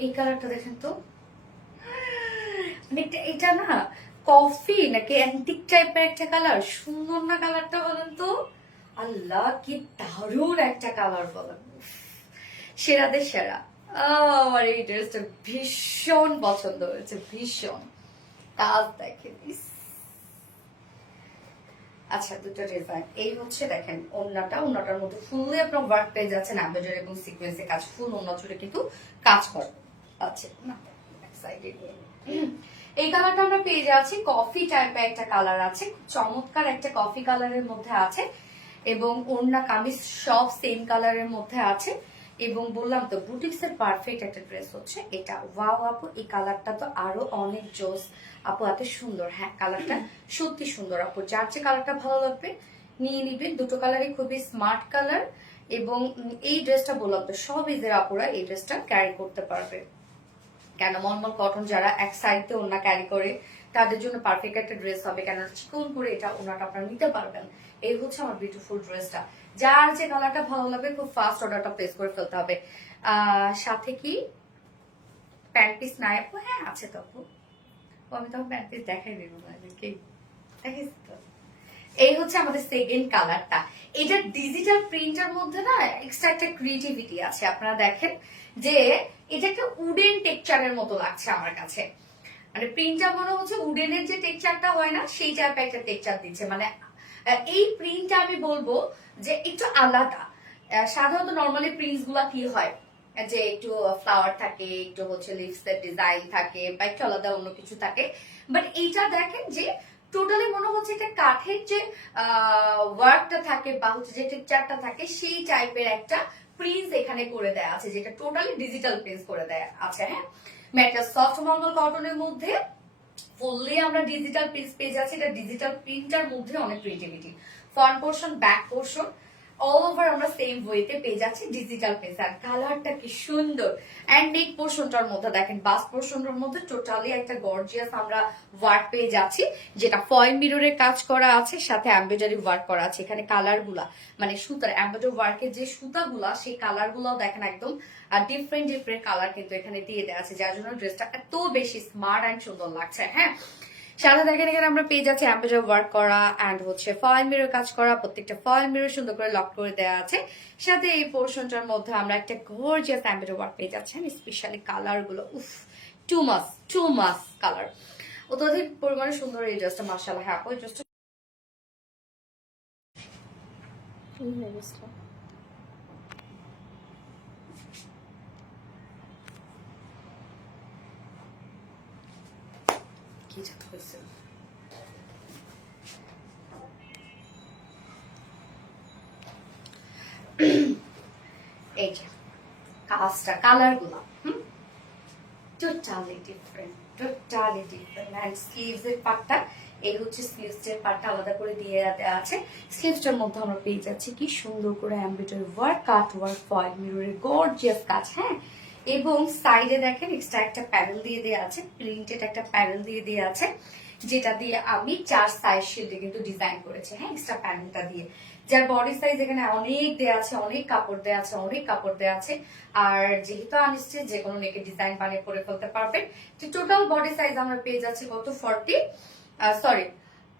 এই কালারটা দেখেন তো, মানে এটা না কফি নাকি অ্যান্টিক টাইপের একটা কালার, সুন্দর না কালারটা বলেন তো? আল্লাহ কি দারুণ একটা কালার বলেন, সেরাদের সেরা। আমার এই ড্রেসটা ভীষণ পছন্দ হয়েছে, ভীষণ। কাজ দেখেন, আচ্ছা দুটো ডিজাইন এই হচ্ছে দেখেন। ওন্নাটার মধ্যে ফুললি আপনার ওয়ার্ক পেয়ে যাচ্ছেন, এমব্রয়ডারি এবং সিকোয়েন্সে কাজ, ফুল ওন্না জুড়ে কিন্তু কাজ করে আছে না। এই কালারটা আমরা পেয়ে যাচ্ছি, কফি টাইপের একটা কালার আছে, চমৎকার একটা কফি কালারের মধ্যে আছে, এবং ওন্না কামিজ সব সেম কালারের মধ্যে আছে। এবং বললাম তো বুটিক্স এর পারফেক্ট একটা ড্রেস হচ্ছে এটা। ওয়াও আপু, এই কালারটা তো আরো অনেক জোস আপু, এত সুন্দর। হ্যাঁ, কালারটা সত্যি সুন্দর আপু, যার যে কালারটা ভালো লাগবে নিয়ে নিবেন। দুটো কালারই খুবই স্মার্ট কালার। এবং এই ড্রেসটা বললাম তো সব এজের আপুরা এই ড্রেসটা ক্যারি করতে পারবে। কেন, মলমল কটন যারা এক সাইড দিয়ে ওনা ক্যারি করে তাদের জন্য পারফেক্ট একটা ড্রেস হবে, কেন চিকন করে এটা ওনাটা আপনারা নিতে পারবেন। এই হচ্ছে আমার বিউটিফুল ড্রেসটা। যার যে কালারটা ভালো লাগবে খুব ফাস্ট অর্ডারটা প্লেস করে ফেলতে হবে। সাথে কি প্যান্ট পিস নাই আপু? হ্যাঁ আছে তো আপু, আমি তখন প্যান্ট পিস দেখাই দেবো কি দেখাইছি তো। এই হচ্ছে আমাদের সেকেন্ড কালারটা। এটা ডিজিটাল প্রিন্টের মধ্যে না এক্সট্রা একটা ক্রিয়েটিভিটি আছে। আপনারা দেখেন যে এটা একটা উডেন টেক্সচারের মতো লাগছে আমার কাছে, মানে প্রিন্টটা মনে হচ্ছে উডেনের যে টেক্সচারটা হয় না সেই টাইপের একটা টেক্সচার দিচ্ছে। মানে এই প্রিন্টটা আমি বলবো যে একটু আলাদা। সাধারণত নর্মালি প্রিন্টস গুলা কি হয় যে একটু ফ্লাওয়ার থাকে, একটু হচ্ছে লিভস এর ডিজাইন থাকে, বা একটু আলাদা অন্য কিছু থাকে। বাট এইটা দেখেন যে টোটালি মনে হচ্ছে একটা কাঠের যে ওয়ার্কটা থাকে বা হচ্ছে যে টেক্সচারটা থাকে সেই টাইপের একটা প্রিন্টস এখানে করে দেয়া আছে, যেটা টোটালি ডিজিটাল প্রিন্টস করে দেয়া আছে। হ্যাঁ, ম্যাটেরিয়াল সফট মলমল কটনের মধ্যে ফুললি আমরা ডিজিটাল পিস পেয়ে যাচ্ছি। এটা ডিজিটাল প্রিন্টার মধ্যে অনেক creativity. Front portion, back portion all over আমরা সেম ওয়েতে পেয়ে যাচ্ছি ডিজিটাল পিস। আর কালারটা কি সুন্দর। এন্ড নেক পোর্শনটার মধ্যে দেখেন, বাস পোর্শনটার মধ্যে টোটালি একটা গর্জিয়াস আমরা ওয়ার্ক পেয়ে যাচ্ছি, যেটা ফয়েল মিররের কাজ করা আছে, সাথে এমব্রয়ডারি ওয়ার্ক করা আছে। এখানে কালার গুলা মানে সুতার এমব্রয়ডারি ওয়ার্কের যে সুতাগুলা, সেই কালার গুলাও দেখেন একদম ডিফারেন্ট ডিফারেন্ট কালার কিন্তু এখানে দিয়ে দেওয়া আছে, যার জন্য ড্রেসটা এত বেশি স্মার্ট এন্ড সুন্দর লাগছে। হ্যাঁ, সাথে দেখেন এখানে আমরা পেয়ে যাচ্ছি এমব্রয়ডারি ওয়ার্ক করা এন্ড হচ্ছে ফয়েল মিরর কাজ করা। প্রত্যেকটা ফয়েল মিরর সুন্দর করে লক করে দেওয়া আছে। সাথে এই পোর্শনটার মধ্যে আমরা একটা গর্জিয়াস এমব্রয়ডারি ওয়ার্ক পেয়ে যাচ্ছি। স্পেশালি কালার গুলো উফ, টু মাস কালার, অত্যধিক পরিমাণে সুন্দর এই ড্রেসটা। মাশাআল্লাহ। হ্যাঁ, ওই ড্রেসটা কি জাত হয়েছে। এই যে কাজটা, কালার গুলা totally different, totally different. And sleeves এর পার্টটা, এই হচ্ছে স্লিভস এর পার্টটা আলাদা করে দিয়ে দেওয়া আছে। স্লিভসটার মধ্যে আমরা পেয়ে যাচ্ছি কি সুন্দর করে embroidery work, cut work, foil মিররের গর্জিয়াস কাজ। হ্যাঁ, এবং সাইডে দেখেন এক্সট্রা একটা প্যানেল দিয়ে দেওয়া আছে, প্রিন্টেড একটা প্যানেল দিয়ে দেওয়া আছে, যেটা দিয়ে আমি 4 সাইজ শিল্ডে কিন্তু ডিজাইন করেছি। হ্যাঁ, এক্সট্রা প্যানেলটা দিয়ে, যার বডি সাইজ এখানে অনেক দেওয়া আছে, অনেক কাপড় দেওয়া আছে, অনেক কাপড় দেওয়া আছে। আর যেহেতু আনস্টে যে কোনো নেকে ডিজাইন বানিয়ে পরে ফেলতে পারবেন। তো টোটাল বডি সাইজ আমরা পেয়ে যাচ্ছি কত,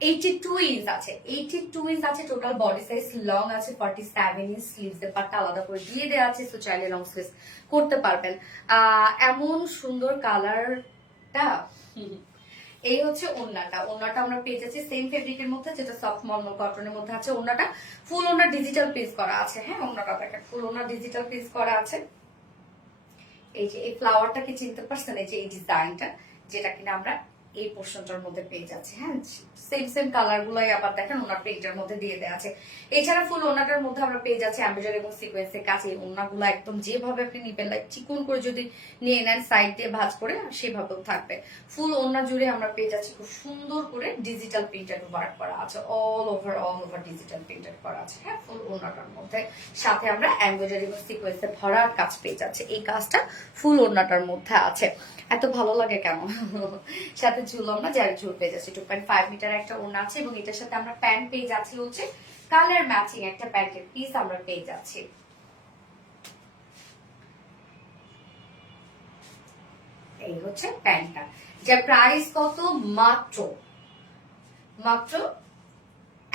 82 ইঞ্চ আছে, 82 ইঞ্চ আছে টোটাল বডি সাইজ। লং আছে 47 ইঞ্চ। স্লিভস এর পার্টটা আলাদা করে দিয়ে দেওয়া আছে, তো চাইলে লং স্লিভস করতে পারবেন। এমন সুন্দর কালারটা। এই হচ্ছে ওড়নাটা। ওড়নাটা আমরা পেয়ে যাচ্ছি সেম ফেব্রিকের মধ্যে, যেটা সফট মলমল কটনের মধ্যে আছে। ওড়নাটা ফুল ওড়না ডিজিটাল পিস করা আছে। হ্যাঁ, ওড়নাটা দেখেন ফুল ওড়না ডিজিটাল পিস করা আছে। এই যে এই ফ্লাওয়ারটাকে চিনতে পারছেন, এই যে এই ডিজাইনটা, যেটা কিনা আমরা এই পোর্শনটার মধ্যে পেয়ে যাচ্ছি। হ্যাঁ, সেম কালার গুলাই আবার দেখেন ওনার প্রিন্টের মধ্যে দিয়ে দেওয়া আছে। এছাড়া ফুল ওনাটার মধ্যে আমরা পেয়ে যাচ্ছি এমব্রয়ডারি এবং সিকোয়েন্সের কাজ। এই ওনাগুলো একদম যেভাবে আপনি নিবেন, লাইক চিকন করে যদি নিয়ে নেন, সাইড দিয়ে ভাঁজ করে, সেভাবেও থাকবে। ফুল ওনা জুড়ে আমরা পেয়ে যাচ্ছি খুব সুন্দর করে ডিজিটাল প্রিন্টেড ওয়ার্ক করা আছে, অল ওভার ডিজিটাল প্রিন্টেড করা আছে। হ্যাঁ, ফুল ওনাটার মধ্যে সাথে আমরা এমব্রয়ডারি এবং সিকোয়েন্সে ভরার কাজ পেয়ে যাচ্ছে। এই কাজটা ফুল ওনাটার মধ্যে আছে। এত ভালো লাগে কেন। সাথে ঝুলম না, যার ঝুল পেয়ে যাচ্ছে। 2.5 মিটার একটা ওড়না আছে, এবং এটার সাথে আমরা প্যান্ট পেয়ে যাচ্ছি হচ্ছে কালার ম্যাচিং একটা প্যান্টের পিস আমরা পেয়ে যাচ্ছি। এই হচ্ছে প্যান্টটা, যার প্রাইস কত, মাত্র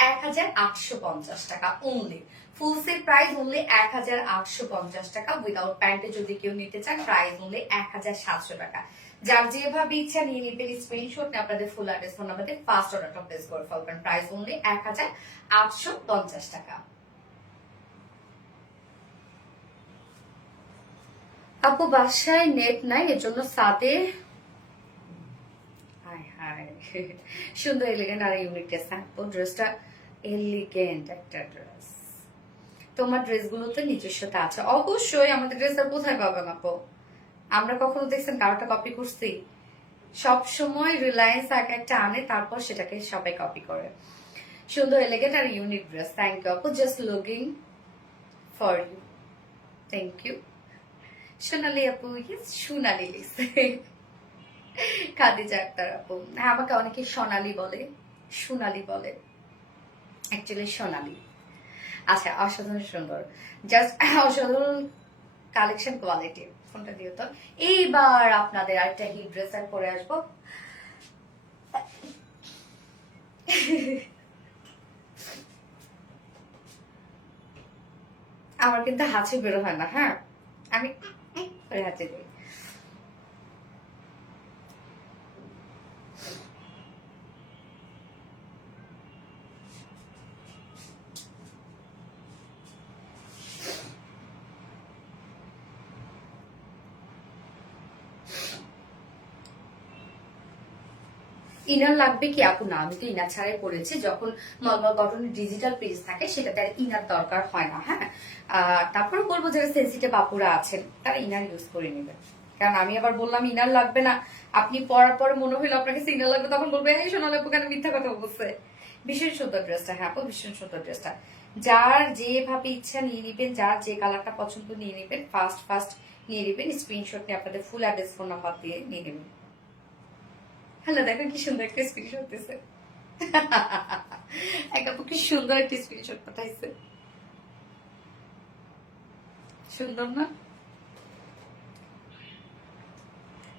1850 টাকা অনলি। ফুল সেট প্রাইস অনলি 1850 টাকা। উইদাউট প্যান্টে যদি কেউ নিতে চান, প্রাইস অনলি 1700 টাকা। যার যেভাবে ইচ্ছা নিয়ে নিতে, স্ক্রিনশট নিয়ে আপনাদের ফুল অ্যাড্রেস ফোন নাম্বারে ফার্স্ট অর্ডারটা প্লেস করে ফেলবেন। প্রাইস অনলি 1850 টাকা। আপু বাসায় নেট নাই, এর জন্য সাথে সুন্দর এলিগেন্ট আর ইউনিক ড্রেস। ড্রেসটা এলিগেন্ট একটা ড্রেস। তোমার ড্রেসগুলোতে নিজস্বতা আছে অবশ্যই। আমাদের ড্রেস আর কোথায় পাবেন আপু? আমরা কখনো দেখছেন কারোটা কপি করছি? সব সময় রিলায়েন্স এক একটা আনে, তারপর সেটাকে সবাই কপি করে। সুন্দর এলিগেন্ট আর ইউনিক ড্রেস। থ্যাংক ইউ আপু, just looking for you. Thank you Sonali আপু। সোনালি লিখছে, খাদিজা আক্তার আপু। হ্যাঁ, আমাকে অনেকে সোনালি বলে, সোনালি বলে, অ্যাকচুয়ালি সোনালি। আচ্ছা, অসাধারণ সুন্দর, জাস্ট অসাধারণ কালেকশন, কোয়ালিটি। ফোনটা দিও তো। এইবার আপনাদের আরেকটা হিট ড্রেস আর পরে আসবো। আমার কিন্তু হাঁচি বেরো হয় না। হ্যাঁ, আমি হাঁচি দিই। ইনার লাগবে কি আপু? না, আমি তো ইনার ছাড়াই করেছি। যখন মলমল কটনের ডিজিটাল পেজ থাকে, সেটাতে আর ইনার দরকার হয় না। হ্যাঁ, তারপরে বলবো যারা সেন্সিটিভ আপুরা আছেন, তারা ইনার ইউজ করে নেবেন। কারণ আমি আবার বললাম ইনার লাগবে না, আপনি পরার পরে মনে হইলো আপনাকে ইনার লাগবে, তখন বলবে এই সোনালি আপু কেন মিথ্যা কথা বলছে। ভীষণ সুন্দর ড্রেসটা, হ্যাঁ আপু ভীষণ সুন্দর ড্রেসটা। যার যেভাবে ইচ্ছা নিয়ে নিবেন, যার যে কালারটা পছন্দ নিয়ে নিবেন, ফার্স্ট ফার্স্ট নিয়ে নিবেন, স্ক্রিনশট নিয়ে আপনাদের ফুল অ্যাড্রেস ফোন নাম্বার দিয়ে নিয়ে নেবেন। হ্যালো, দেখো কি সুন্দর একটা স্ক্রিনশট দিছে। এক আপু কি সুন্দর একটা স্ক্রিনশট পাঠাইছে, সুন্দর না?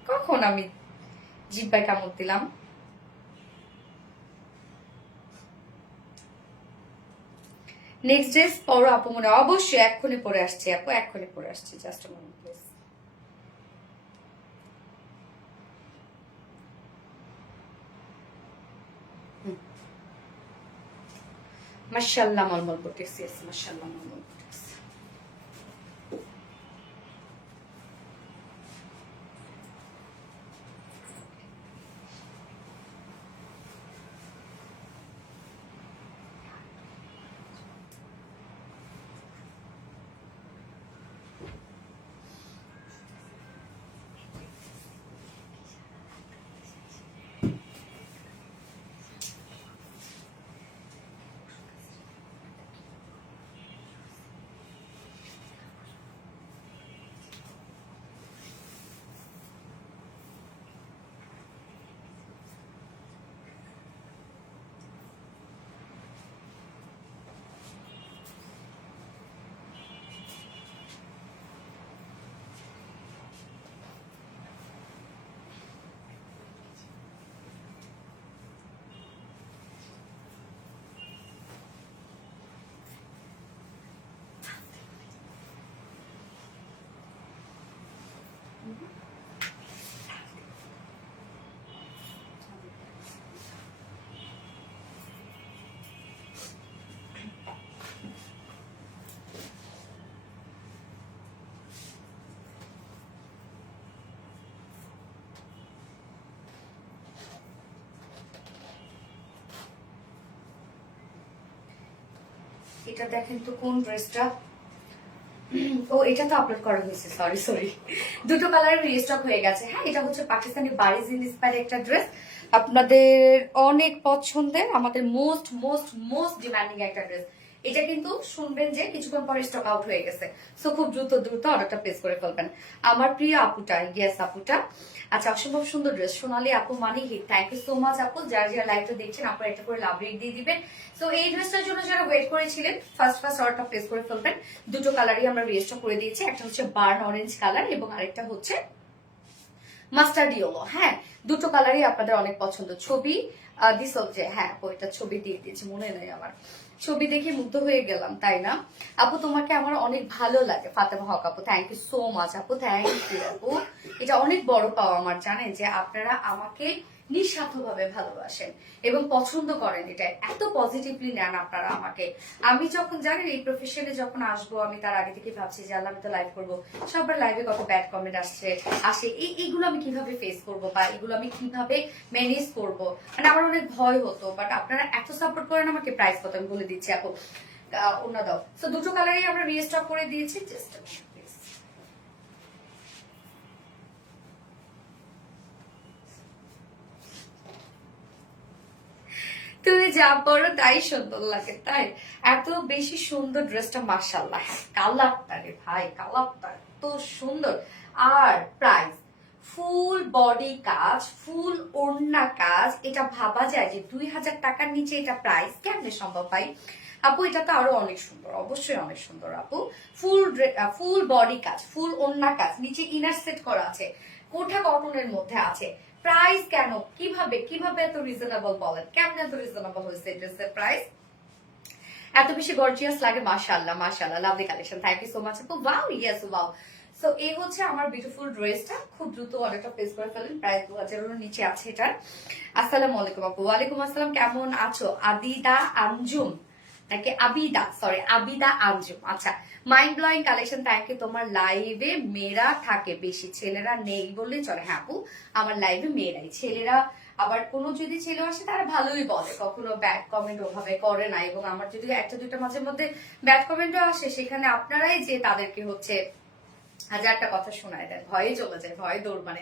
কখন আমি জিব্বায় কামড় দিলাম? নেক্সট ড্রেস পরো আপু, মনে অবশ্যই এক্ষুনি পরে আসছি আপু, এক্ষুনি পরে আসছি, জাস্ট মোমেন্ট প্লিজ। মাশাআল্লাহ মলমল বুটিক্স, ইয়েস মাশাআল্লাহ মলমল বুটিক্স। এটা দেখেন তো কোন ড্রেসটা, ও এটা তো আপলোড করা হয়েছে, সরি সরি, দুটো কালারের রিস্টক হয়ে গেছে। হ্যাঁ, এটা হচ্ছে পাকিস্তানি বারিজ ইন্সপায়ার একটা ড্রেস, আপনাদের অনেক পছন্দের, আমাদের মোস্ট মোস্ট মোস্ট ডিমান্ডিং একটা ড্রেস। এটা কিন্তু শুনবেন যে কিছুক্ষণ পরে স্টক আউট হয়ে গেছে, সো খুব দ্রুত দ্রুত অর্ডারটা প্লেস করে ফেলবেন। আমার প্রিয় আপুটা, ইয়েস আপুটা। আচ্ছা, অসম্ভব সুন্দর ড্রেস, সোনালি আপু মানি হিট। থ্যাংক ইউ সো মাচ আপু, যারা যারা লাইভটা দেখছেন আপনারা এটা করে লাভ রেট দিয়ে দিবেন। সো এই ড্রেসটার জন্য যারা ওয়েট করেছিলেন, ফার্স্ট ফার্স্ট অর্ডারটা প্লেস করে ফেলবেন। দুটো কালারই আমরা রিস্টক করে দিয়েছি, একটা হচ্ছে বার্ন অরেঞ্জ কালার এবং আরেকটা হচ্ছে মাস্টার্ড ইয়েলো। হ্যাঁ, দুটো কালারই আপনাদের অনেক পছন্দ। ছবি দিস যে, হ্যাঁ ওইটা ছবি দিয়ে দিয়েছি, মনে নেই আমার, ছবি দেখে মুগ্ধ হয়ে গেলাম, তাই না আপু? তোমাকে আমার অনেক ভালো লাগে ফাতেমা হক আপু, থ্যাংক ইউ সো মাচ আপু, থ্যাংক ইউ আপু। এটা অনেক বড় পাওয়া আমার, জানেন যে আপনারা আমাকে নিঃস্বার্থভাবে ভালোবাসেন এবং পছন্দ করেন, এটা এত পজিটিভলি নেন আপনারা আমাকে। আমি যখন জানেন এই প্রফেশনে যখন আসবো, আমি তার আগে থেকে ভাবছি যে আল্লাহ আমি তো লাইভ করবো, সবার লাইভে কত ব্যাড কমেন্ট আসে এইগুলো আমি কিভাবে ফেস করব, বা এগুলো আমি কিভাবে ম্যানেজ করব, মানে আমার অনেক ভয় হতো। বাট আপনারা এত সাপোর্ট করেন আমাকে, প্রাইস কত আমি বলে দিচ্ছি আপু, অন্য দাও। সো দুটো কালারই আমরা রিস্টক করে দিয়েছি, জাস্ট তুমি যা পরো তাই সুন্দর লাগে, তাই এত বেশি সুন্দর ড্রেসটা, মাশাআল্লাহ। কালারটা রে ভাই, কালারটা এত সুন্দর। আর প্রাইস ফুল বডি কাজ, ফুল ওড়না কাজ, এটা ভাবা যায় যে 2000 টাকার নিচে এটা প্রাইস কেমনে সম্ভব ভাই? আপু এটা তো আরো অনেক সুন্দর, অবশ্যই অনেক সুন্দর আপু। ফুল ফুল বডি কাজ, ফুল ওড়না কাজ, নিচে ইনার সেট করা আছে, কোঠা কটনের মধ্যে আছে। প্রাইস কেন, কিভাবে কিভাবে এত রিজনেবল বলেন, কেমন এত রিজনেবল হয়েছে ড্রেসের প্রাইস? এত বেশি গর্জিয়াস লাগে, মাশাআল্লাহ মাশাআল্লাহ, lovely collection, thank you so much আপু। Wow, yes wow. সো এই হচ্ছে আমার বিউটিফুল ড্রেসটা, খুব দ্রুত অর্ডারটা প্লেস করে ফেলেন, প্রায় 2000 নিচে আছে এটা। আসসালামু আলাইকুম আপু। ওয়ালাইকুম আসসালাম, কেমন আছো? আদিদা আঞ্জুম নাকি আবিদা, সরি আবিদা আঞ্জুম। আচ্ছা, mind blowing collection, thank you. তোমার লাইভে মেয়েরা থাকে বেশি, ছেলেরা নেই বললে চলে। হ্যাঁ আপু, আমার লাইভে মেয়েরাই, ছেলেরা আবার কোনো যদি ছেলে আসে তারা ভালোই বলে, কখনো ব্যাড কমেন্ট ওভাবে করে না। এবং আমার যদি একটা দুইটা মাঝে মধ্যে ব্যাড কমেন্টও আসে, সেখানে আপনারাই যে তাদেরকে হচ্ছে হাজারটা কথা শোনায় দেন, ভয়ে চলে যায়, ভয়ে দৌড় মানে।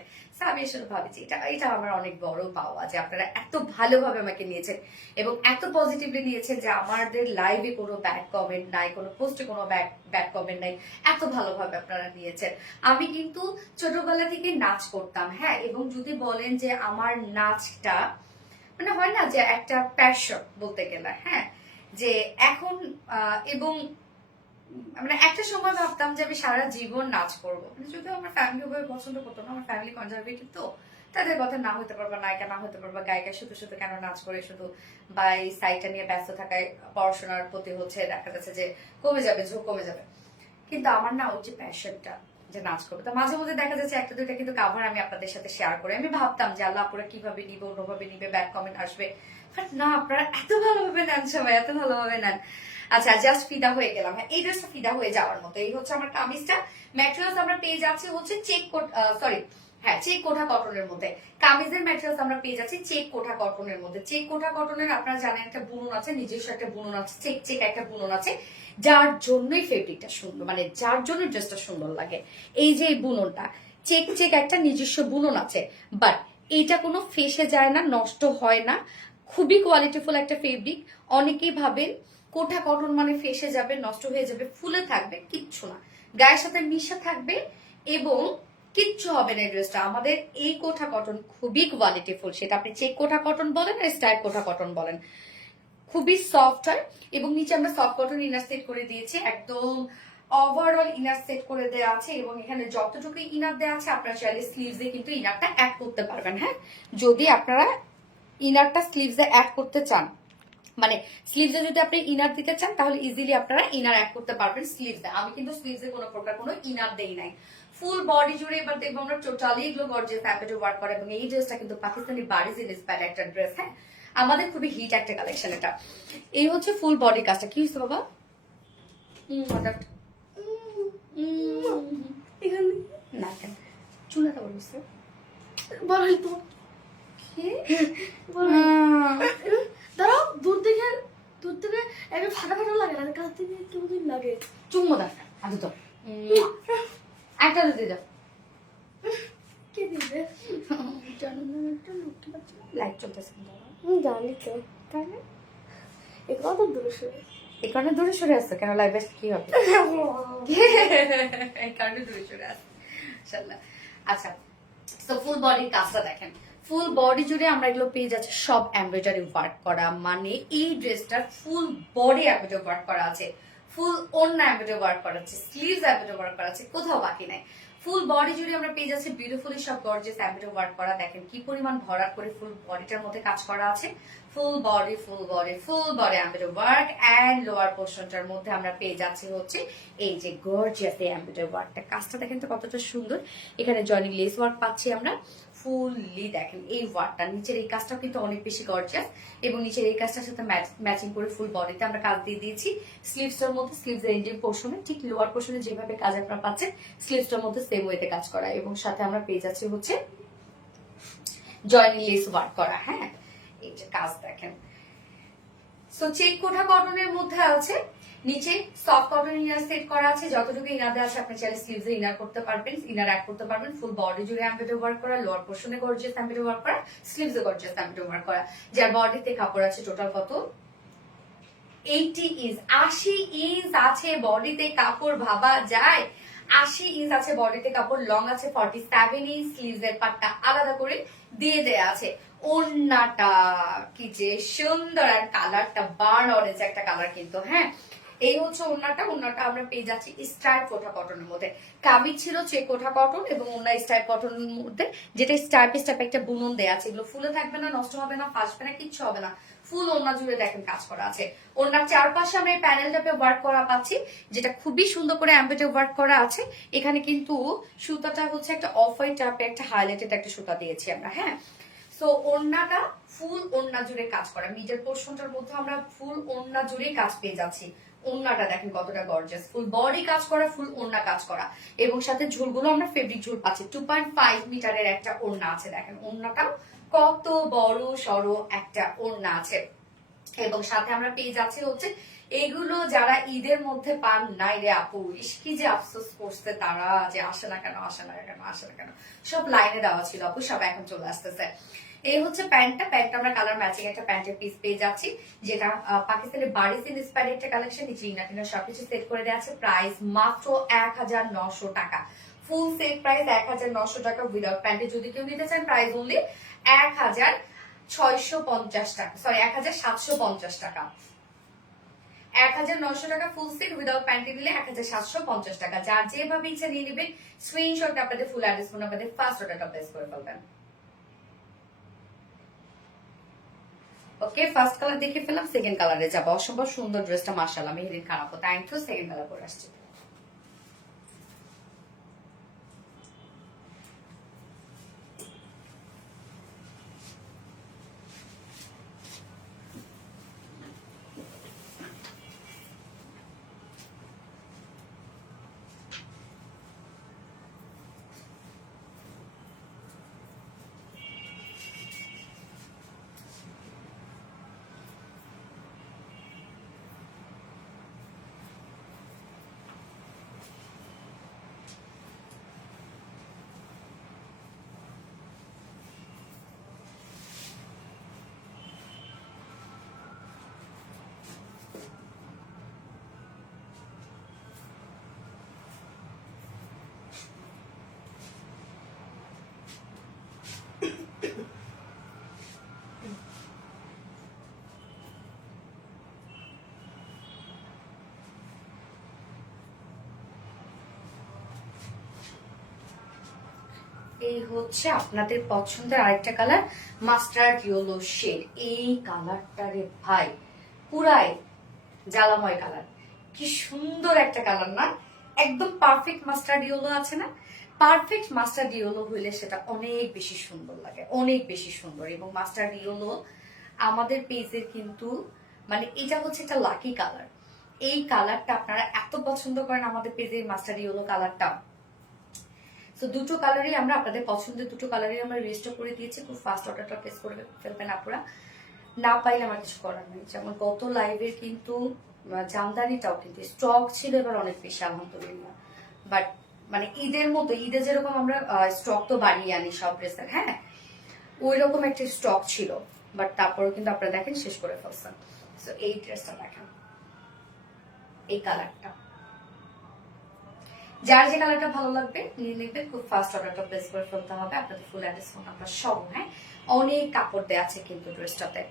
আমি আসলে ভাবছি এটা আমার অনেক বড় পাওয়া যে আপনারা এত ভালোভাবে আমাকে নিয়েছেন এবং এত পজিটিভলি নিয়েছেন যে আমাদের লাইভে কোনো ব্যাড কমেন্ট নাই, কোনো পোস্টে কোনো ব্যাড কমেন্ট নাই, এত ভালোভাবে আপনারা নিয়েছেন। আমি কিন্তু ছোটবেলা থেকে নাচ করতাম, হ্যাঁ, এবং যদি বলেন যে আমার নাচটা মানে হয় না যে একটা প্যাশন বলতে গেলে, হ্যাঁ, যে এখন এবং মানে একটা সময় ভাবতাম যে আমি সারা জীবন নাচ করবো, মানে যদিও আমার ফ্যামিলি ওভাবে পছন্দ করতো না, আমার ফ্যামিলি কনজারভেটিভ, তো তাদের কথা না হতে পারবা, নায়িকা না হতে পারবা, গায়িকা শুধু শুধু কেন নাচ করে শুধু বা এই সাইটটা নিয়ে ব্যস্ত থাকায় পড়াশোনার প্রতি হচ্ছে দেখা যাচ্ছে যে কমে যাবে, ঝোঁক কমে যাবে। কিন্তু আমার না ওই যে প্যাশনটা যে নাচ করবো, তো মাঝে মধ্যে দেখা যাচ্ছে একটা দুইটা কিন্তু কাভার আমি আপনাদের সাথে শেয়ার করি। আমি ভাবতাম যে আল্লাহ আপুরা কিভাবে নিবে, অন্যভাবে নিবে, ব্যাড কমেন্ট আসবে, বাট না, আপনারা এত ভালোভাবে নেন, সবাই এত ভালোভাবে নেন। আচ্ছা, জাস্ট ফিদা হয়ে গেলাম। হ্যাঁ, এই ড্রেসটা ফিদা হয়ে যাওয়ার মতো। এই হচ্ছে আমার কামিজটা। ম্যাটেরিয়ালস আমরা পেয়ে যাচ্ছি হচ্ছে চেক কোঠা কটনের মধ্যে। কামিজের ম্যাটেরিয়ালস আমরা পেয়ে যাচ্ছি চেক কোঠা কটনের মধ্যে। চেক কোঠা কটনের আপনারা জানেন একটা বুনন আছে, নিজস্ব একটা বুনন আছে, চেক একটা বুনন আছে, যার জন্যই ফেব্রিকটা সুন্দর, মানে যার জন্য ড্রেসটা সুন্দর লাগে। এই যে এই বুননটা চেক একটা নিজস্ব বুনন আছে, বাট এটা কোনো ফেসে যায় না, নষ্ট হয় না, খুবই কোয়ালিটিফুল একটা ফেব্রিক। অনেকেই ভাবেন কোঠা কটন মানে ফেসে যাবে, নষ্ট হয়ে যাবে, ফুলে থাকবে, কিচ্ছু না, গায়ের সাথে মিশে থাকবে এবং কিচ্ছু হবে না। এই ড্রেসটা আমাদের এই কোঠা কটন খুবই কোয়ালিটিফুল, সেটা আপনি চেক কোঠা কটন বলেন আর স্টাইল কোঠা কটন বলেন, খুবই সফট হয়। এবং নিচে আমরা সফট কটন ইনার সেট করে দিয়েছি, একদম ওভারঅল ইনার সেট করে দেওয়া আছে এবং এখানে যতটুকু ইনার দেওয়া আছে আপনারা চাইলে স্লিভসে কিন্তু ইনারটা অ্যাড করতে পারবেন। হ্যাঁ, যদি আপনারা ইনারটা স্লিভসে অ্যাড করতে চান, মানে স্লিভসে যদি আপনি ইনার দিতে চান তাহলে ইজিলি আপনারা ইনার অ্যাড করতে পারবেন স্লিভসে। আমি কিন্তু স্লিভসে কোনো প্রকার কোনো ইনার দেই নাই। ফুল বডি জুড়ে এবার দেখবো আমরা টোটালি এগুলো গর্জিয়াস এমব্রয়ডারি ওয়ার্ক করা, এবং এই ড্রেসটা কিন্তু পাকিস্তানি বাড়িজ ইন্সপায়ার্ড একটা ড্রেস। হ্যাঁ, আমাদের খুবই হিট একটা কালেকশন এটা। এই হচ্ছে ফুল বডি কাজটা। কি হয়েছে বাবা? এখানে না কেন চুলাটা বলছে বলাই তো দাঁড়াও, দূর থেকে একটা ফাটা ফাটা লাগে না, কাছ থেকে কেমন লাগে। চুম্মো দাও আজ তো একটা দিতে দাও। কে দিবে? জানো না, একটা লক্ষ্মী বাচ্চা লাইট চলতেছে, জানি তো, তাহলে এগুলো তো দূরে সরে, এই কারণে দূরে সরে আসছে কেন? লাইভে কি হবে? এই কারণে দূরে সরে আসছে ইনশাআল্লাহ। আচ্ছা, তো ফুল বডির কাজটা দেখেন, ফুল বডি জুড়ে আমরা এগুলো পেয়ে যাচ্ছে সব এমব্রয়ডারি ওয়ার্ক করা, মানে এই ড্রেসটার ফুল বডি এমব্রয়ডারি ওয়ার্ক করা আছে, ফুল ওড়না এমব্রয়ডারি ওয়ার্ক করা আছে, স্লিভস এমব্রয়ডারি ওয়ার্ক করা আছে, কোথাও বাকি নাই। ফুল বডি জুড়ে আমরা পেয়ে যাচ্ছি বিউটিফুলি সব গর্জিয়াস এমব্রয়ডারি ওয়ার্ক করা। দেখেন কি পরিমাণ ভরাট করে ফুল বডিটার মধ্যে কাজ করা আছে। Full body embroidery work and lower পোর্শনটার মধ্যে আমরা পেয়ে যাচ্ছি হচ্ছে এই যে গর্জিয়াস এমব্রয়ডারি ওয়ার্কটা। কাজটা দেখেন তো কতটা সুন্দর। এখানে জয়েনিং লেস ওয়ার্ক পাচ্ছি আমরা ফুললি। দেখেন এই ওয়ার্কটা, নিচের এই কাজটাও কিন্তু অনেক বেশি গর্জিয়াস এবং নিচের এই কাজটার সাথে ম্যাচিং করে ফুল বডিতে আমরা কাজ দিয়ে দিয়েছি। স্লিভসটার মধ্যে স্লিভস এন্ডিং পোর্শনে ঠিক লোয়ার পোর্শনে যেভাবে কাজ আপনারা পাচ্ছেন স্লিভসটার মধ্যে সেম ওয়েতে কাজ করা, এবং সাথে আমরা পেয়ে যাচ্ছি হচ্ছে জয়েনিং লেস ওয়ার্ক করা। হ্যাঁ, এই যে কাজ দেখেন। সো চেক কোঠা কটনের মধ্যে আছে, নিচে সফট কটন ইনার সেট করা আছে, যতটুকু ইনার দেওয়া আছে আপনি চাইলে স্লিভসে ইনার করতে পারবেন, ইনার অ্যাড করতে পারবেন। ফুল বডি জুড়ে এমব্রয়ডারি ওয়ার্ক করা, লোয়ার পোর্শনে গর্জিয়াস এমব্রয়ডারি ওয়ার্ক করা, স্লিভসে গর্জিয়াস এমব্রয়ডারি ওয়ার্ক করা, যার বডিতে কাপড় আছে টোটাল কত 80 ইঞ্চ, 80 ইঞ্চ আছে বডিতে কাপড়, ভাবা যায়? 80 ইঞ্চ আছে বডিতে কাপড়, লং আছে 47 ইঞ্চ, স্লিভসের পাটটা আলাদা করে দিয়ে দেয়া আছে। ওড়নাটা কি যে সুন্দর, আর কালারটা বার্ন অরেঞ্জ একটা কালার কিন্তু। হ্যাঁ, এই হচ্ছে ওড়নাটা আমরা পেয়ে যাচ্ছি স্ট্রাইপ কোঠা কটনের মধ্যে। কামিজ ছিল চেক কোঠা কটন এবং ওড়না স্ট্রাইপ কটনের মধ্যে, যেটা স্ট্রাইপ একটা বুনন দেয়া আছে। এগুলো ফুলে থাকবে না, নষ্ট হবে না, ফাঁসবে না, কিচ্ছু হবে না। ফুল ওড়না জুড়ে দেখেন কাজ করা আছে। ওড়নার চারপাশে আমরা এই প্যানেল টাপে ওয়ার্ক করা পাচ্ছি, যেটা খুবই সুন্দর করে এমব্রয়ডারি ওয়ার্ক করা আছে। এখানে কিন্তু সুতাটা হচ্ছে একটা অফ হোয়াইট টাপে একটা হাইলাইটেড একটা সুতা দিয়েছি আমরা। হ্যাঁ, সো ওড়নাটা ফুল ওড়না জুড়ে কাজ করা, মিডল পোর্শনটার মধ্যে আমরা ফুল ওড়না জুড়ে কাজ পেয়ে যাচ্ছি। ওড়নাটা দেখেন কতটা গর্জিয়াস, ফুল বডি কাজ করা, ফুল ওড়না কাজ করা, এবং সাথে ঝুলগুলো আমরা ফেব্রিক ঝুল পাচ্ছি। 2.5 মিটারের একটা ওড়না আছে। দেখেন ওড়নাটাও কত বড় সড়ো একটা ওড়না আছে। এবং সাথে আমরা পেয়ে যাচ্ছি হচ্ছে এইগুলো যারা ঈদের মধ্যে পান নাই রে আপু, কি যে আফসোস করছে তারা, যে আসে না কেন আসে না কেন আসে না কেন, সব লাইনে দেওয়া ছিল আপু, সব এখন চলে আসতেছে। এই হচ্ছে প্যান্টটা আমরা কালার ম্যাচিং একটা প্যান্টের পিস পেয়ে যাচ্ছি, যেটা পাকিস্তানের বারিস ইন্সপায়ার্ড একটা কালেকশন। নিচে ইনাটিনা সবকিছু সেট করে দেওয়া আছে। প্রাইস মাত্র 1900 টাকা, ফুল সেট প্রাইস 1900 টাকা উইদাউট প্যান্টে। যদি কেউ নিতে চান প্রাইস অনলি 1650 টাকা, সরি 1750 টাকা। 1900 টাকা ফুল সেট উইদাউট প্যান্টি দিলে 1750 টাকা। যার যেভাবে ইচ্ছা নিয়ে নেবেন, স্ক্রিনশট আপনাদের ফুল অ্যাড্রেস ফোন আপনাদের ফার্স্ট অর্ডারটা প্লেস করে ফেলবেন। ওকে, ফার্স্ট কালার দেখে ফেলাম, সেকেন্ড কালারে যাবো। অসম্ভব সুন্দর ড্রেসটা, মাশাআল্লাহ, মেহেদিন খান আপু, থ্যাংক ইউ। সেকেন্ড কালার পরে আসছে। এই হচ্ছে আপনাদের পছন্দের আরেকটা কালার, মাস্টার্ড ইয়েলো শেড। এই কালারটা রে ভাই পুরাই জ্বালাময় কালার, কি সুন্দর একটা কালার না? একদম পারফেক্ট মাস্টার্ড ইয়েলো আছে না, পারফেক্ট মাস্টার্ড ইয়েলো হইলে সেটা অনেক বেশি সুন্দর লাগে, অনেক বেশি সুন্দর। এবং মাস্টার্ড ইয়েলো আমাদের পেজের কিন্তু মানে এটা হচ্ছে একটা লাকি কালার। এই কালারটা আপনারা এত পছন্দ করেন আমাদের পেজের মাস্টার্ড ইয়েলো কালারটা। তো দুটো কালারই আমরা আপনাদের পছন্দের দুটো কালারই আমরা রেজিস্টার করে দিয়েছি। খুব ফাস্ট অর্ডারটা প্লেস করে ফেলবেন আপনারা, না পাইলে আমার কিছু করার নেই। যেমন গত লাইভে কিন্তু জামদানিটাও কিন্তু স্টক ছিল এবার অনেক বেশি, আলহামদুলিল্লাহ। বাট মানে ঈদের মতো, ঈদে যেরকম আমরা স্টক তো বাড়িয়ে আনি সব ড্রেসের, হ্যাঁ, ওই রকম একটা স্টক ছিল, বাট তারপরেও কিন্তু আপনারা দেখেন শেষ করে ফেলছেন। তো এই ড্রেসটা দেখেন, এই কালারটা, যার যে কালারটা ভালো লাগবে নিয়ে নেবেন। খুব ফাস্ট অর্ডারটা প্লেস করে ফেলতে হবে, আপনাদের ফুল অ্যাড্রেস ফোন নাম্বার সব, হ্যাঁ, অনেক কাপড় দেওয়া আছে কিন্তু ড্রেসটাতে।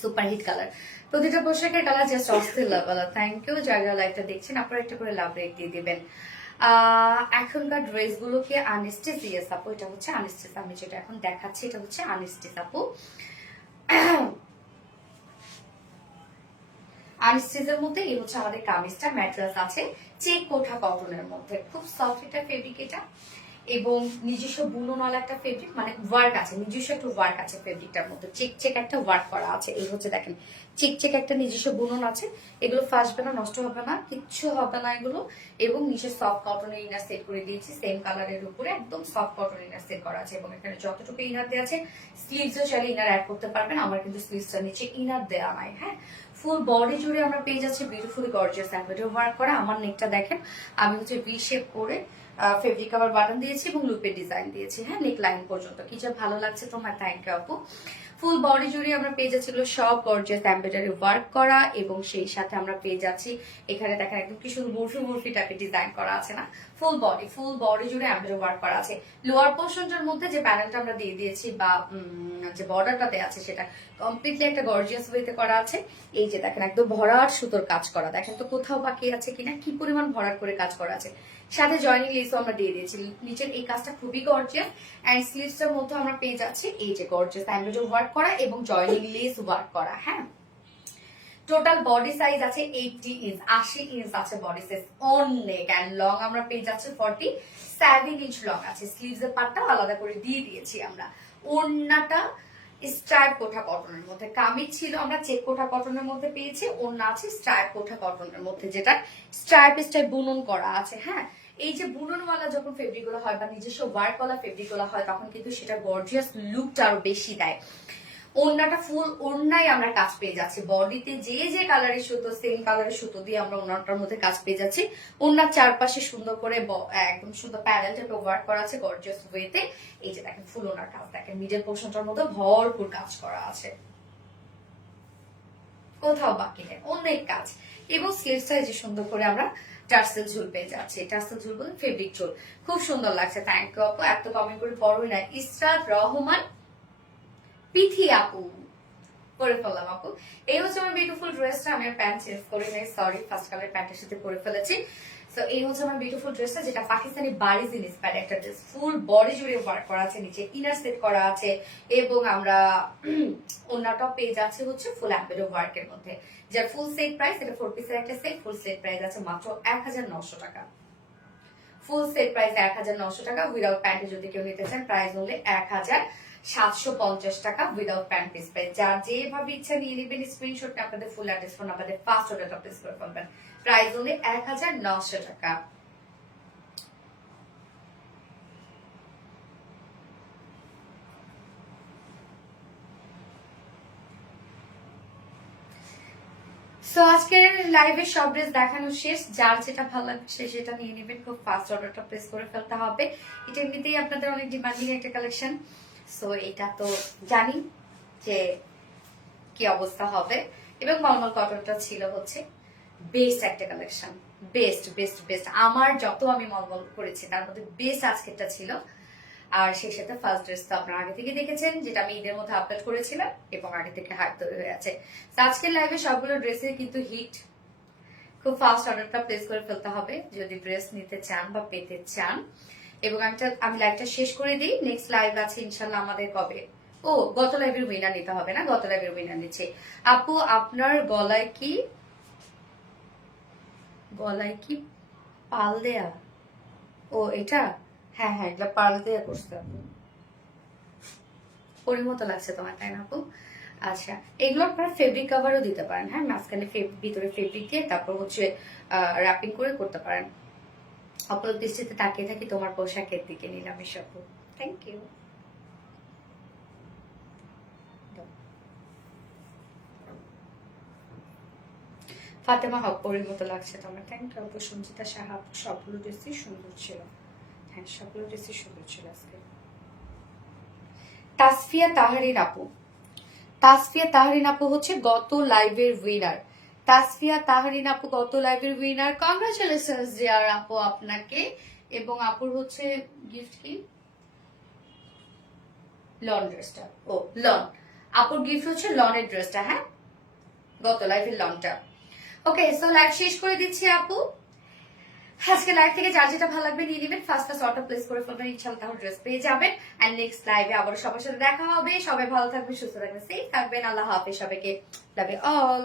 সুপার হিট কালার, প্রতিটা পোশাকের কালার জাস্ট অস্থির লেভেল। থ্যাংক ইউ যারা লাইভটা দেখছেন, আপনারা একটা করে লাভ রেট দিয়ে দিবেন। এখনকার ড্রেস গুলোকে আনস্টিচ, ইয়েস আপু এটা হচ্ছে আনস্টিচ, আমি যেটা এখন দেখাচ্ছি এটা হচ্ছে আনস্টিচ আপু। আনস্টিচের মধ্যে এই হচ্ছে আমাদের কামিজটা, ম্যাটেরিয়ালস আছে চেক কোঠা কটনের মধ্যে, খুব সফট একটা ফেব্রিক এটা, এবং নিজস্ব বুননওয়ালা একটা ফেব্রিক, মানে ওয়ার্ক আছে, নিজস্ব একটা ওয়ার্ক আছে ফেব্রিকটার মধ্যে, চেক চেক একটা ওয়ার্ক করা আছে। এই হচ্ছে দেখেন চেক চেক একটা নিজস্ব বুনন আছে, এগুলো ফাসবে না, নষ্ট হবে না, কিচ্ছু হবে না এগুলো। এবং নিচে সফট কটনের ইনার সেট করে দিয়েছি, সেম কালারের উপরে একদম সফট কটন ইনার সেট করা আছে। এবং এখানে যতটুকু ইনার দেওয়া আছে, স্লিভসও চাইলে ইনার অ্যাড করতে পারবেন, আমার কিন্তু স্লিভসটা নিচে ইনার দেওয়া নাই, হ্যাঁ। ফুল বডি জুড়ে আমরা পেয়ে যাচ্ছি বিউটিফুল গর্জিয়াস এমব্রয়ডারি ওয়ার্ক করা। আমার নেকটা দেখেন, আমি হচ্ছে ভি শেপ করে ফেব্রিক কভার বাটন দিয়েছি এবং লুপের ডিজাইন দিয়েছি, হ্যাঁ, নেক লাইন পর্যন্ত। কি যে ভালো লাগছে তোমার, থ্যাংক ইউ আপু। ফুল বডি জুড়ে আমরা পেয়ে যাচ্ছি সব গর্জিয়াস এমব্রয়ডারি ওয়ার্ক করা, এবং সেই সাথে আমরা পেয়ে যাচ্ছি এখানে দেখেন একদম কি সুন্দর মুরফি টাইপের ডিজাইন করা আছে না, ফুল বডি জুড়ে এমব্রয়ডারি ওয়ার্ক করা আছে। লোয়ার পোর্শনটার মধ্যে যে প্যানেলটা আমরা দিয়ে দিয়েছি বা যে বর্ডারটাতে আছে সেটা কমপ্লিটলি একটা গর্জিয়াস ওয়েতে করা আছে। এই যে দেখেন একদম ভরাট সুতোর কাজ করা, দেখেন তো কোথাও বাকি আছে কিনা, কি পরিমাণ ভরাট করে কাজ করা আছে। সাথে জয়নিং লেসও আমরা দিয়ে দিয়েছি। নিচের এই কাজটা খুবই গর্জিয়াস, এন্ড স্লিভসটার মধ্যে আমরা পেয়ে যাচ্ছি এই যে গর্জিয়াস এমব্রয়ডারি ওয়ার্ক করা এবং জয়নিং লেস ওয়ার্ক করা, হ্যাঁ। টোটাল বডি সাইজ আছে 80 ইঞ্চ, 80 ইঞ্চ আছে বডি সাইজ। অনেক এন্ড লং আমরা পেয়ে যাচ্ছি 47 ইঞ্চ লং আছে। স্লিভস এর পার্টটা আলাদা করে দিয়ে দিয়েছি আমরা। ওড়নাটা স্ট্রাইপ কোঠা কটনের মধ্যে, কামিজ ছিল আমরা চেক কোঠা কটনের মধ্যে পেয়েছি, ওড়না আছে স্ট্রাইপ কোঠা কটনের মধ্যে, যেটা স্ট্রাইপ বুনন করা আছে, হ্যাঁ। এই যে বুননওয়ালা যখন ফেব্রিক গুলো হয় বা নিজস্ব ওয়ার্ক ওয়ালা ফেব্রিক গুলো হয়, তখন কিন্তু সেটা গর্জিয়াস লুকটা আরো বেশি দেয়। ওড়নাটা ফুল ওড়নায় আমরা কাজ পেয়ে যাচ্ছি, বডিতে যে যে কালারের সুতো সেম কালারের সুতো দিয়ে আমরা ওড়নাটার মধ্যে কাজ পেয়ে যাচ্ছি। ওড়নার চারপাশে সুন্দর করে একদম সুন্দর প্যানেল টাইপে ওয়ার্ক করা আছে গর্জিয়াস ওয়েতে। এই যে দেখেন ফুল ওড়নার কাজ, দেখেন মিডল পোর্শনটার মধ্যে ভরপুর কাজ করা আছে, কোথাও বাকি নেই, অনেক কাজ। এবং স্লিভসটা যে সুন্দর করে আমরা টার্সেল ঝুল পেয়ে যাচ্ছি, টার্সেল ঝুল বলতে ফেব্রিক ঝুল, খুব সুন্দর লাগছে। থ্যাংক ইউ আপু, এত কমেন্ট করে বড়ই না। ইসরাত রহমান পিথি আপু পরে ফেললাম আপু। এই হচ্ছে আমার বিউটিফুল ড্রেসটা, আমি প্যান্ট চেঞ্জ করি নাই, সরি, ফার্স্ট কালার প্যান্টের সাথে পরে ফেলেছি। সো এই হচ্ছে আমার বিউটিফুল ড্রেসটা, যেটা পাকিস্তানি বারিজ ইন্সপায়ার্ড একটা ড্রেস, ফুল বডি জুড়ে ওয়ার্ক করা আছে, নিচে ইনার সেট করা আছে এবং আমরা ওন্নাটা পেয়ে যাচ্ছে হচ্ছে ফুল এমব্রয়ডারি ওয়ার্কের মধ্যে, যার ফুল সেট প্রাইস, এটা 4 পিসের একটা সেট, ফুল সেট প্রাইস আছে মাত্র 1900 টাকা। ফুল সেট প্রাইস 1900 টাকা, উইদাউট প্যান্টে যদি কেউ নিতে চান প্রাইস হলে 1750 টাকা উইদাউট প্যান্ট পিস প্রাইস। যার যেভাবে ইচ্ছা নিয়ে নেবেন, স্ক্রিনশট আপনাদের ফুল অ্যাড্রেস ফোন আপনাদের ফার্স্ট অর্ডারটা প্লেস করে ফেলবেন, প্রাইস হলে 1900 টাকা। সো আজকের লাইভে সব ড্রেস দেখানো শেষ, যার যেটা ভালো লাগবে সে সেটা নিয়ে নেবেন, খুব ফাস্ট অর্ডারটা প্লেস করে ফেলতে হবে। এটা এমনিতেই আপনাদের অনেক ডিমান্ডিং একটা কালেকশন, সো এটা তো জানি যে কি অবস্থা হবে। এবং মলমল কটনটা ছিল হচ্ছে বেস্ট একটা কালেকশন, বেস্ট বেস্ট বেস্ট, আমার যত আমি মলমল করেছি তার মধ্যে বেস্ট আজকেরটা ছিল। আর সেই সাথে ফার্স্ট ড্রেস তো আপনারা আগে থেকে দেখেছেন, যেটা আমি ঈদের মধ্যে আপলোড করেছিলাম এবং আগে থেকে হাইপ তৈরি হয়ে আছে। আজকের লাইভে সবগুলো ড্রেসের কিন্তু হিট, খুব ফাস্ট অর্ডারটা প্লেস করে ফেলতে হবে যদি ড্রেস নিতে চান বা পেতে চান। এবং আমি লাইভটা শেষ করে দিই, নেক্সট লাইভ আছে ইনশাল্লাহ আমাদের কবে, ও গত লাইভের উইনার নিতে হবে না, গত লাইভের উইনার নিচ্ছে আপু। আপনার গলায় কি পাল দেয়া? ও এটা, হ্যাঁ হ্যাঁ, এগুলা পাল দেয়া করছে আপু, পরিমতো লাগছে তোমার, তাই না আপু? আচ্ছা, এগুলো আপনারা ফেব্রিক কাভারও দিতে পারেন, হ্যাঁ, মাঝখানে ভিতরে ফেব্রিক দিয়ে তারপর হচ্ছে র্যাপিং করে করতে পারেন। অপর দৃষ্টিতে তাকিয়ে থাকি তোমার পোশাকের দিকে, নিলামিশ আপু, থ্যাংক ইউ। ফাতেমা হক, পরিমতো লাগছে তোমার, থ্যাংক ইউ আপু। সঞ্চিতা সাহা, সবগুলো ড্রেসই সুন্দর ছিল, হ্যাঁ সবগুলো ড্রেসই সুন্দর ছিল আজকে। তাসফিয়া তাহরিন আপু, তাসফিয়া তাহরিন আপু হচ্ছে গত লাইভের উইনার, তাসফিয়া তাহরিন আপু গত লাইভের উইনার, কংগ্রাচুলেশনস ডিয়ার আপু আপনাকে। এবং আপুর হচ্ছে গিফট কি, লন ড্রেসটা, ও লন, আপুর গিফট হচ্ছে লনের ড্রেসটা, হ্যাঁ গত লাইভের লনটা। ওকে, সো লাইভ শেষ করে দিচ্ছি আপু। আজকে লাইভ থেকে যার যেটা ভালো লাগবে নিয়ে নেবেন, ফার্স্ট অর্ডার প্লেস করে ফেলবেন, ইনশাআল্লাহ তাহলে ড্রেস পেয়ে যাবেন। এন্ড নেক্সট লাইভে আবার সবার সাথে দেখা হবে। সবাই ভালো থাকবেন, সুস্থ থাকবেন, সেফ থাকবেন। আল্লাহ হাফেজ সবাইকে, লাভ ইউ অল।